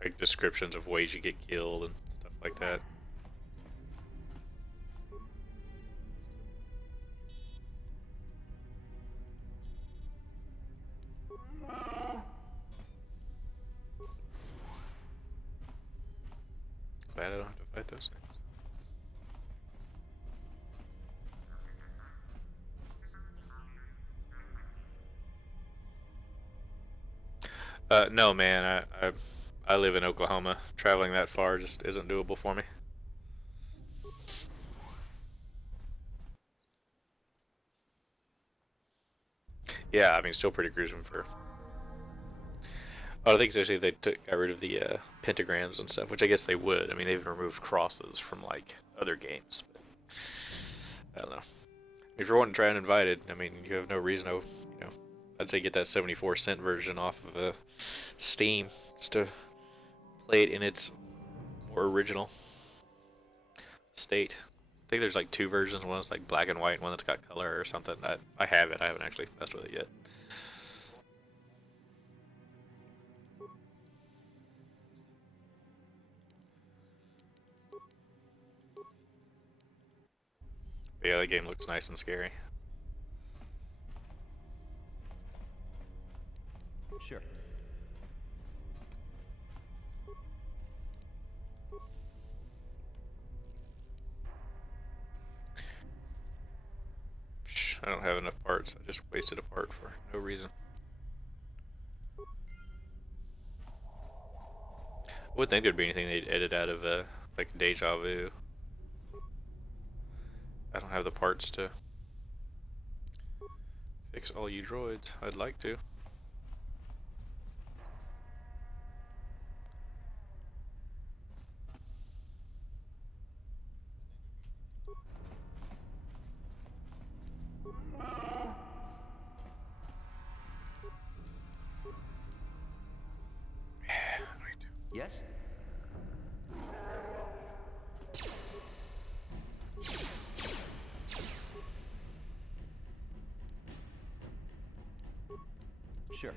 like descriptions of ways you get killed and stuff like that. Glad I don't have to fight those things. No, man. I live in Oklahoma. Traveling that far just isn't doable for me. Yeah, I mean, still pretty gruesome for. Oh, I think especially if they got rid of the pentagrams and stuff, which I guess they would. I mean, they've removed crosses from like other games. But I don't know. If you're wanting to try Uninvited, I mean, you have no reason to, I'd say get that 74-cent version off of Steam just to play it in its more original state. I think there's like two versions. One that's like black and white, and one that's got color or something. I have it. I haven't actually messed with it yet. But yeah, that game looks nice and scary. Sure. I don't have enough parts. I just wasted a part for no reason. I wouldn't think there'd be anything they'd edit out of like Deja Vu. I don't have the parts to fix all you droids. I'd like to. Yes? Sure.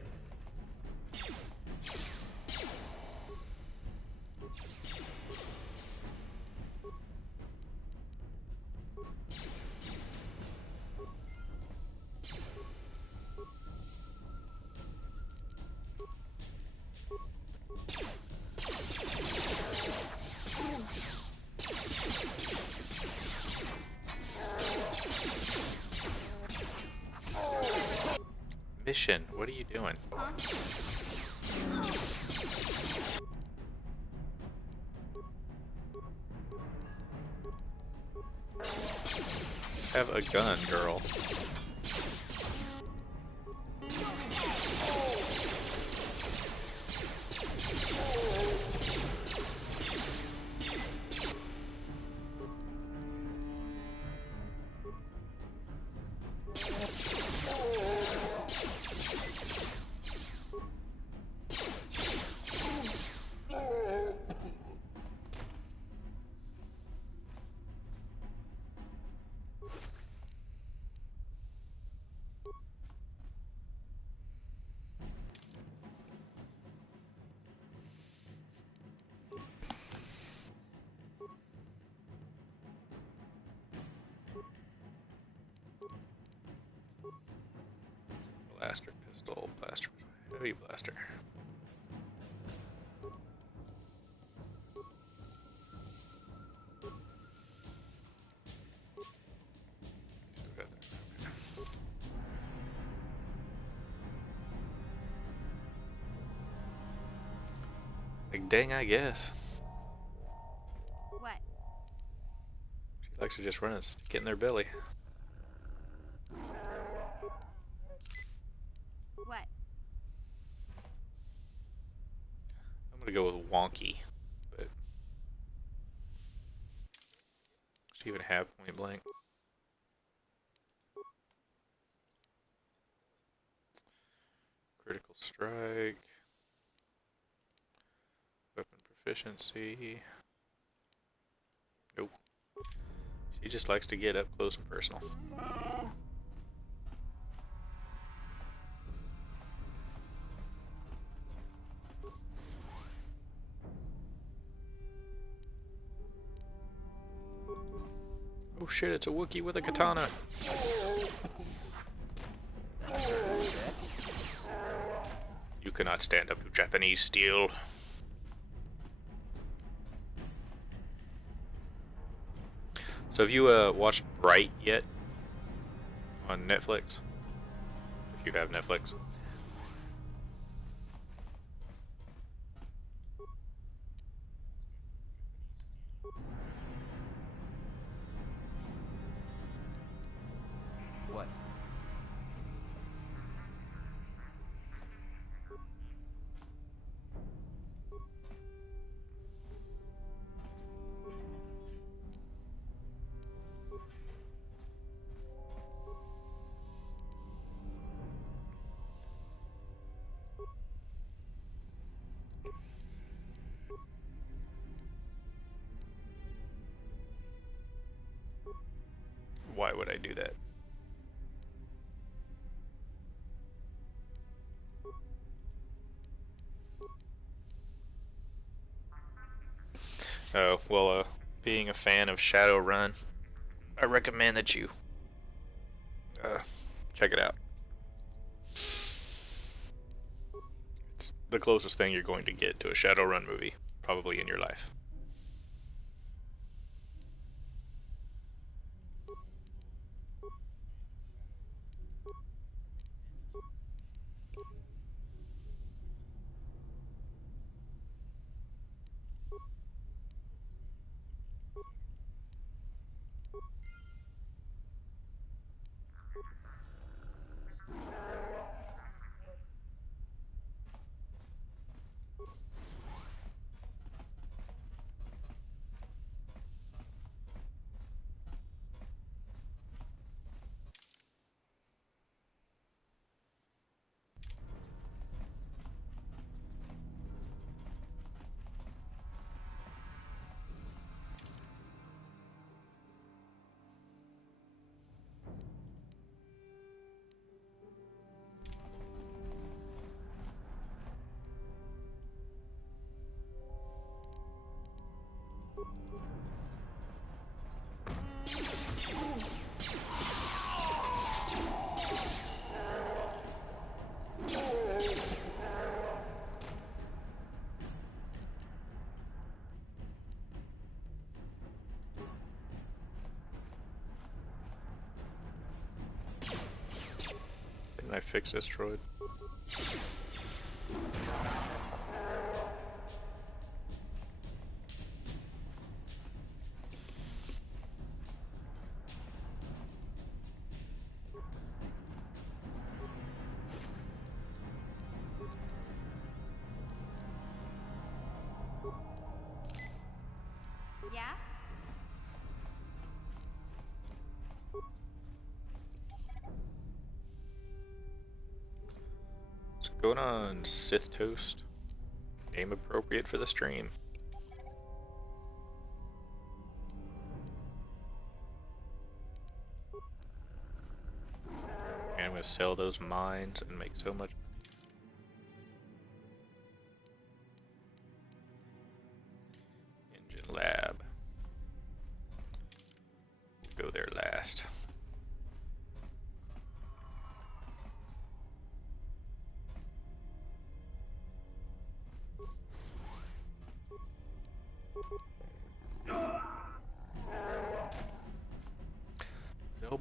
Mission, what are you doing? Have a gun, girl. Heavy blaster. Like, dang, I guess. What? She likes to just run and stick it in their belly. What? I'm gonna go with wonky, but does she even have point blank? Critical strike. Weapon proficiency. Nope. She just likes to get up close and personal. Oh shit, it's a Wookiee with a katana. You cannot stand up to Japanese steel. So have you watched Bright yet? On Netflix? If you have Netflix. What? Why would I do that? Oh, well, being a fan of Shadowrun, I recommend that you check it out. It's the closest thing you're going to get to a Shadowrun movie, probably in your life. Can I fix this droid? Yeah? What's going on, Sith Toast? Name appropriate for the stream. And I'm gonna sell those mines and make so much money. Engine lab. We'll go there last.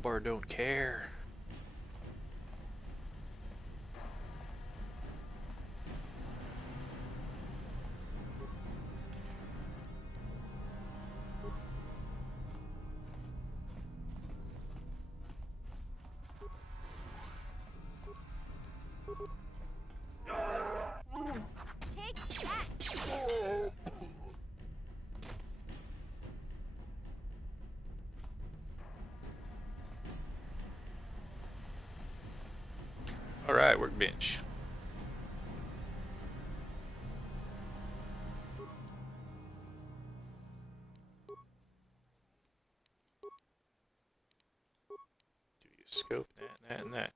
Crowbar don't care. Take that! Alright, workbench. Do you scope that, and that?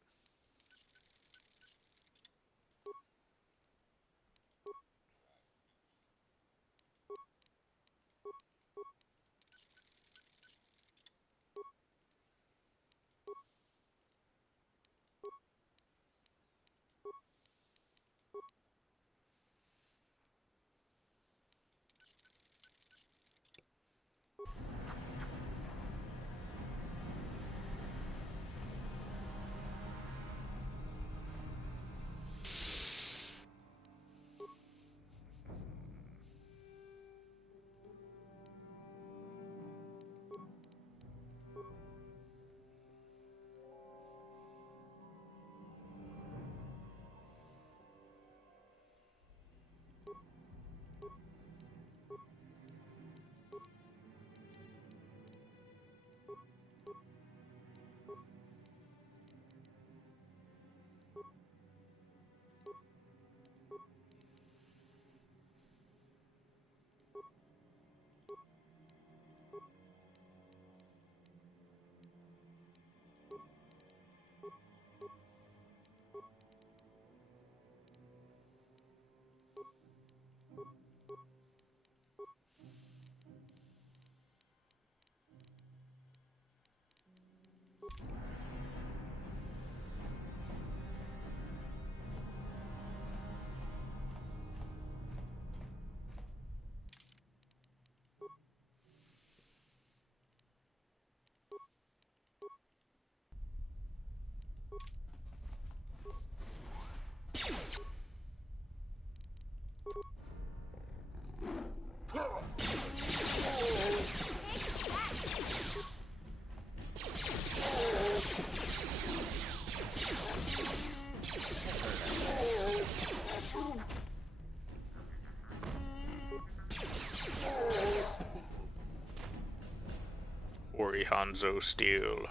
Ori Hanzo Steel.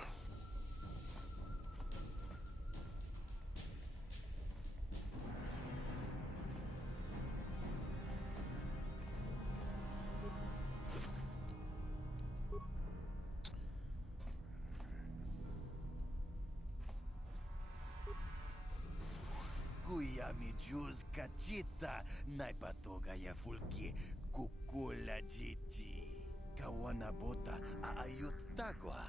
Kuya mi juz kachita, naipatoga ya fulki, kukula jiji. Kawana bota aayot tagwa.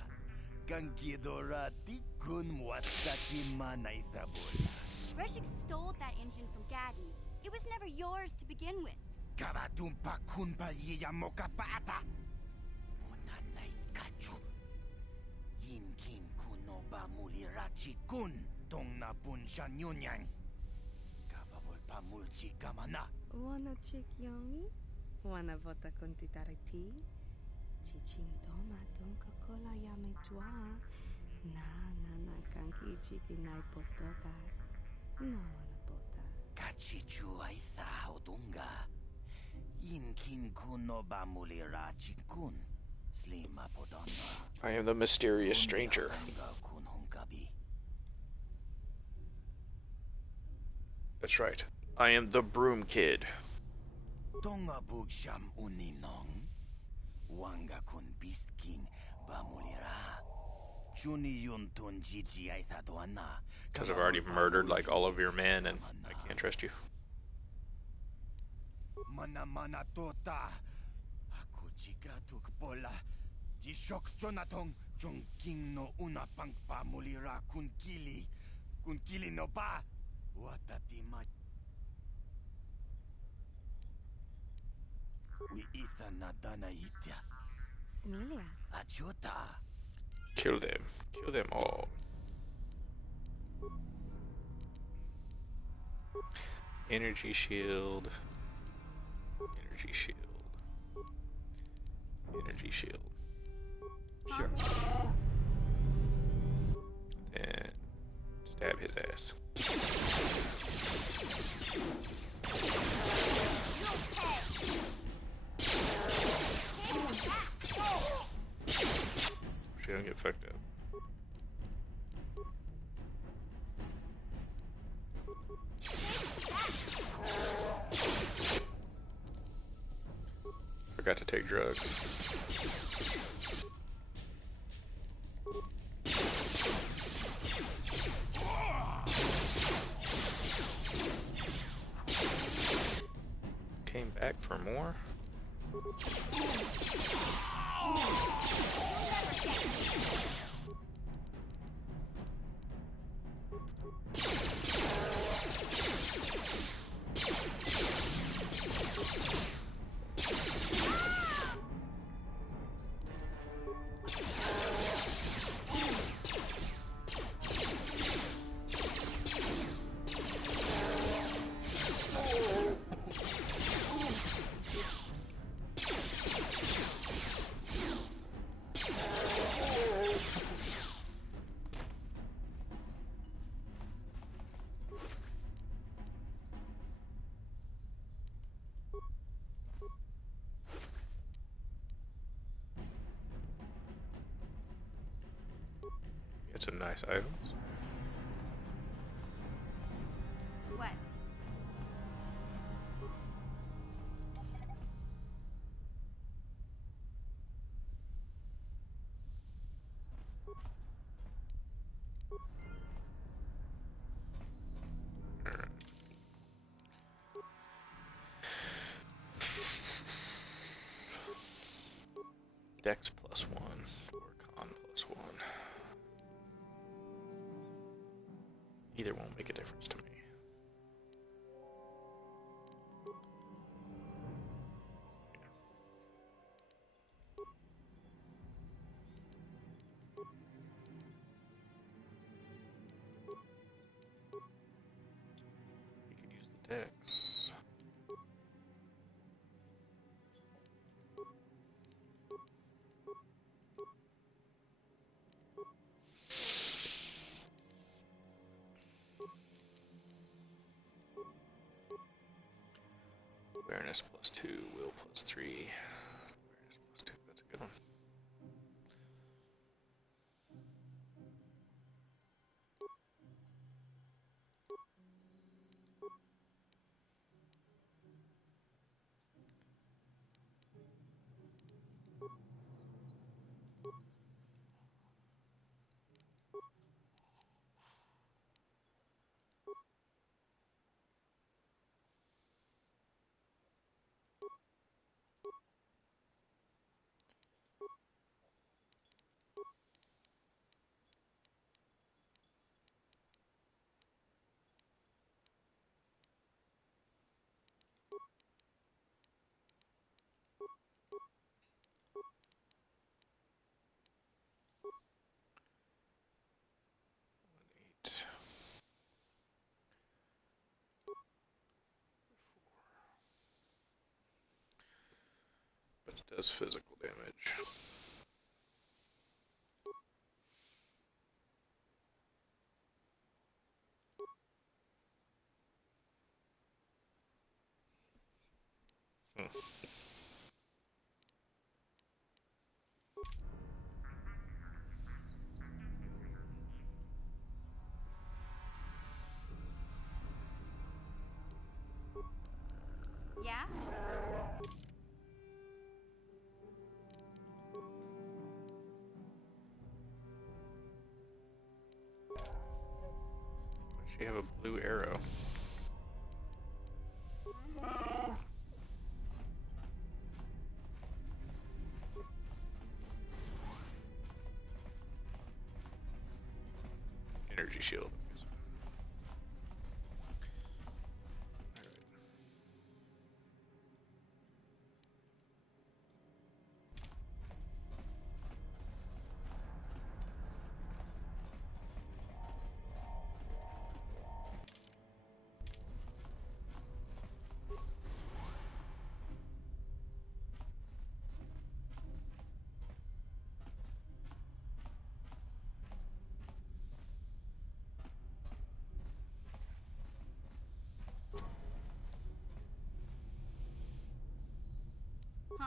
Kankidorati kun mwataki manaithabola. Reshik stole that engine from Gadni. It was never yours to begin with. Kavatumpa kun paliya mokapata. Munanay kachu. Yinkin kunoba mulirachi kun. Tong napun siya nyunyang. Kababol pa mulchi kamana. Wanna chick youngie? Wanna vota con titariti? Chichintoma don cocola ya me jua. Na kanki chiki nai potoka. No wanna bota. Kachichu aitha odunga. Yinkin kunoba mulirachi kun. Slima podonna. I am the mysterious stranger. Kun hunkabi. That's right. I am the Broom Kid. Tonga bugsham uninong. Wanga kun beast king bamulira. Chuni yun tun jiji aithadoana. Because I've already murdered like all of your men and I can't trust you. Mana tota. Aku jigratuk pola. Jishok jonatong. Jongking no una pang pamulira kun kili. Kun kili no ba. Watati ma. We itha nadana itya. Smilia. Achuta. Kill them. Kill them all. Energy shield. Energy shield. Energy shield. Sure. Then stab his ass. She don't get fucked up. Forgot to take drugs. Came back for more? Get some nice items. What? Dex +1 or con +1. Either won't make a difference to me. You could use the dex. Awareness +2, will +3. Awareness +2, that's a good one. But it does physical damage. Yeah? Does she have a blue arrow? Energy shield.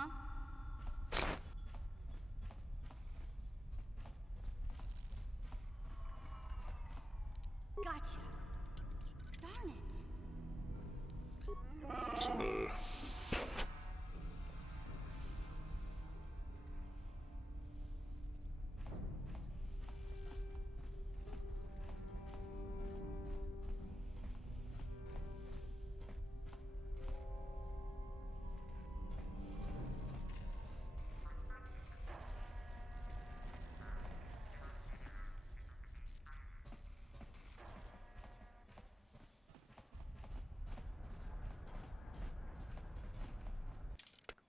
Huh? Gotcha. Darn it.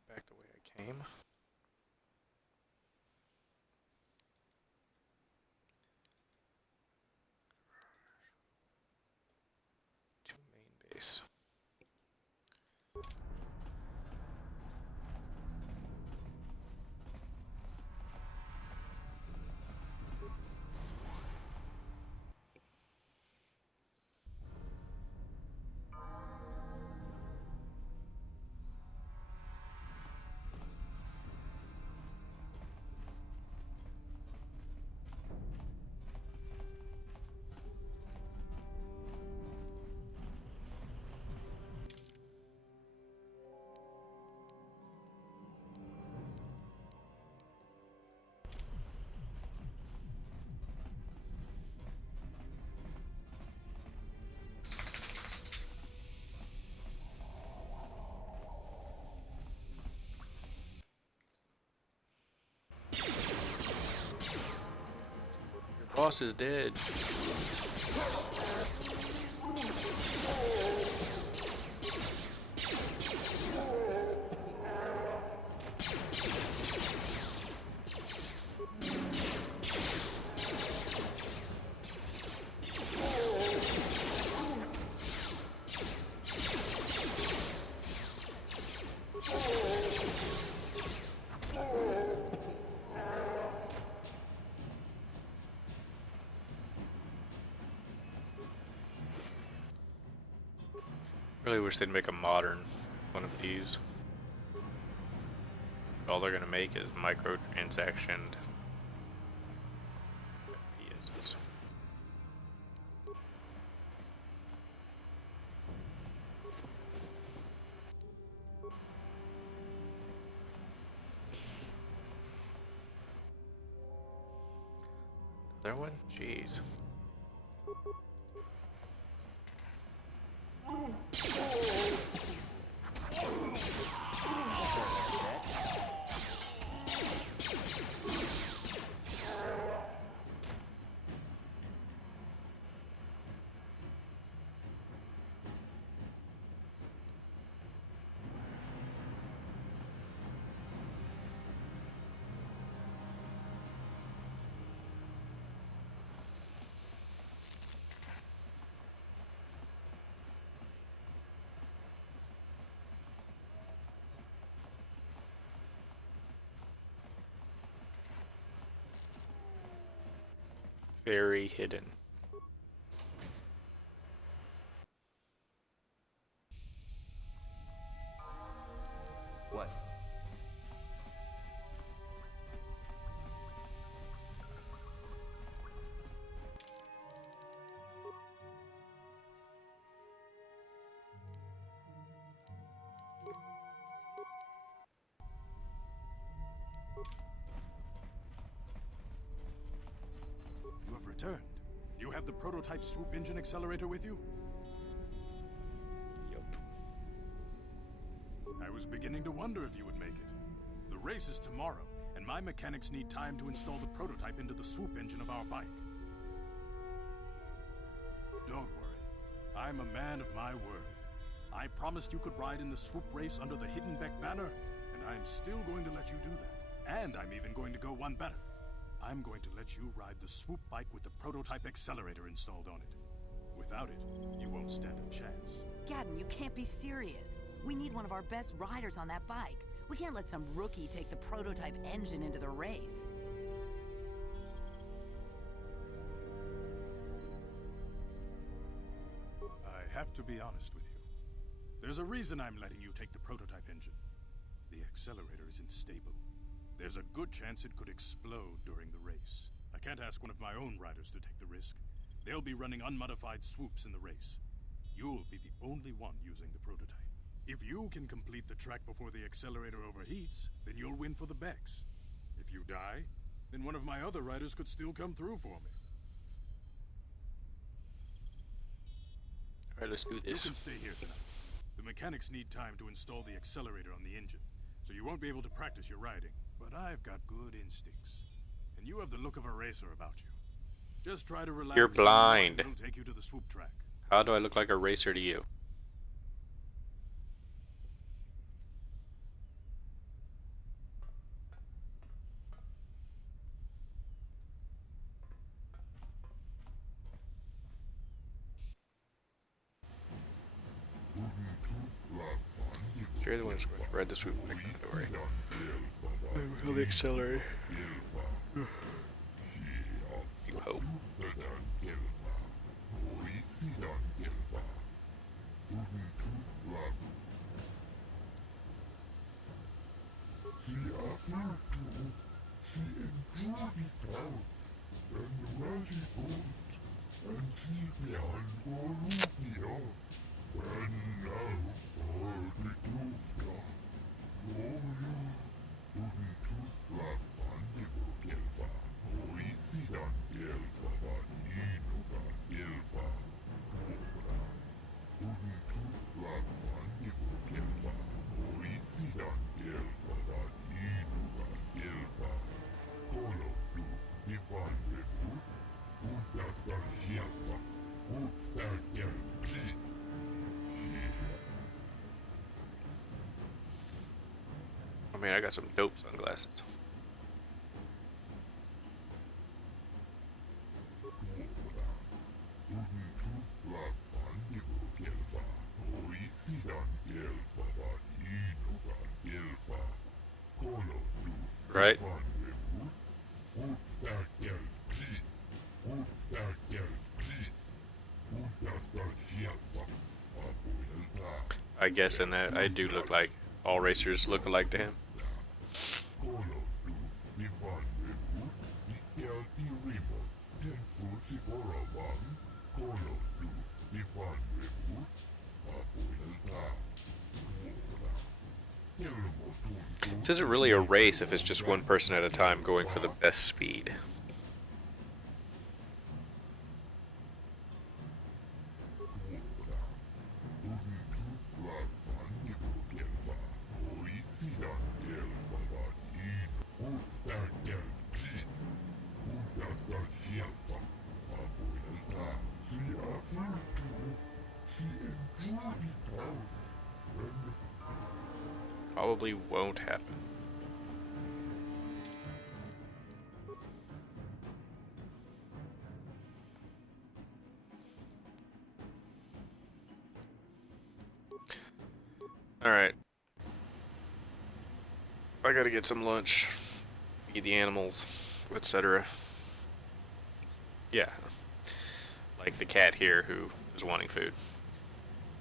Back the way I came. To main base. Boss is dead. Really wish they'd make a modern one of these. All they're gonna make is microtransaction FPSs. Another one? Jeez. Very hidden. What? You have returned. You have the prototype swoop engine accelerator with you? Yup. I was beginning to wonder if you would make it. The race is tomorrow, and my mechanics need time to install the prototype into the swoop engine of our bike. Don't worry. I'm a man of my word. I promised you could ride in the swoop race under the Hiddenbeck banner, and I'm still going to let you do that. And I'm even going to go one better. I'm going to let you ride the swoop bike with the prototype accelerator installed on it. Without it, you won't stand a chance. Gadden, you can't be serious. We need one of our best riders on that bike. We can't let some rookie take the prototype engine into the race. I have to be honest with you. There's a reason I'm letting you take the prototype engine. The accelerator is unstable. There's a good chance it could explode during the race. I can't ask one of my own riders to take the risk. They'll be running unmodified swoops in the race. You'll be the only one using the prototype. If you can complete the track before the accelerator overheats, then you'll win for the Bex. If you die, then one of my other riders could still come through for me. Alright, let's do this. You can stay here tonight. The mechanics need time to install the accelerator on the engine, so you won't be able to practice your riding. But I've got good instincts. And you have the look of a racer about you. Just try to relax. You're blind. It'll take you to the swoop track. How do I look like a racer to you? You're the one who's going to ride the swoop track, don't worry. I'll the accelerator. You hope. I mean, I got some dope sunglasses. Right? I guess in that I do look like all racers look alike to him. This isn't really a race if it's just one person at a time going for the best speed. Probably won't happen. Alright. I gotta get some lunch, feed the animals, etc. Yeah. Like the cat here who is wanting food.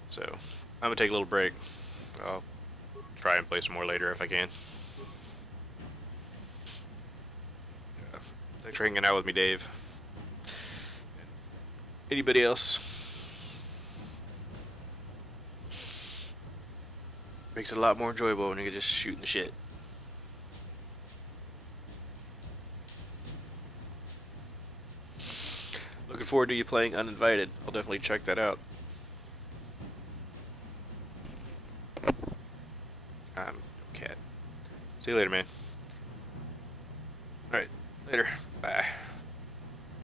So, I'm gonna take a little break. I'll try and play some more later if I can. Yeah. Thanks for hanging out with me, Dave. Anybody else? Makes it a lot more enjoyable when you're just shooting the shit. Looking forward to you playing Uninvited. I'll definitely check that out. Cat. See you later, man. Alright, later. Bye.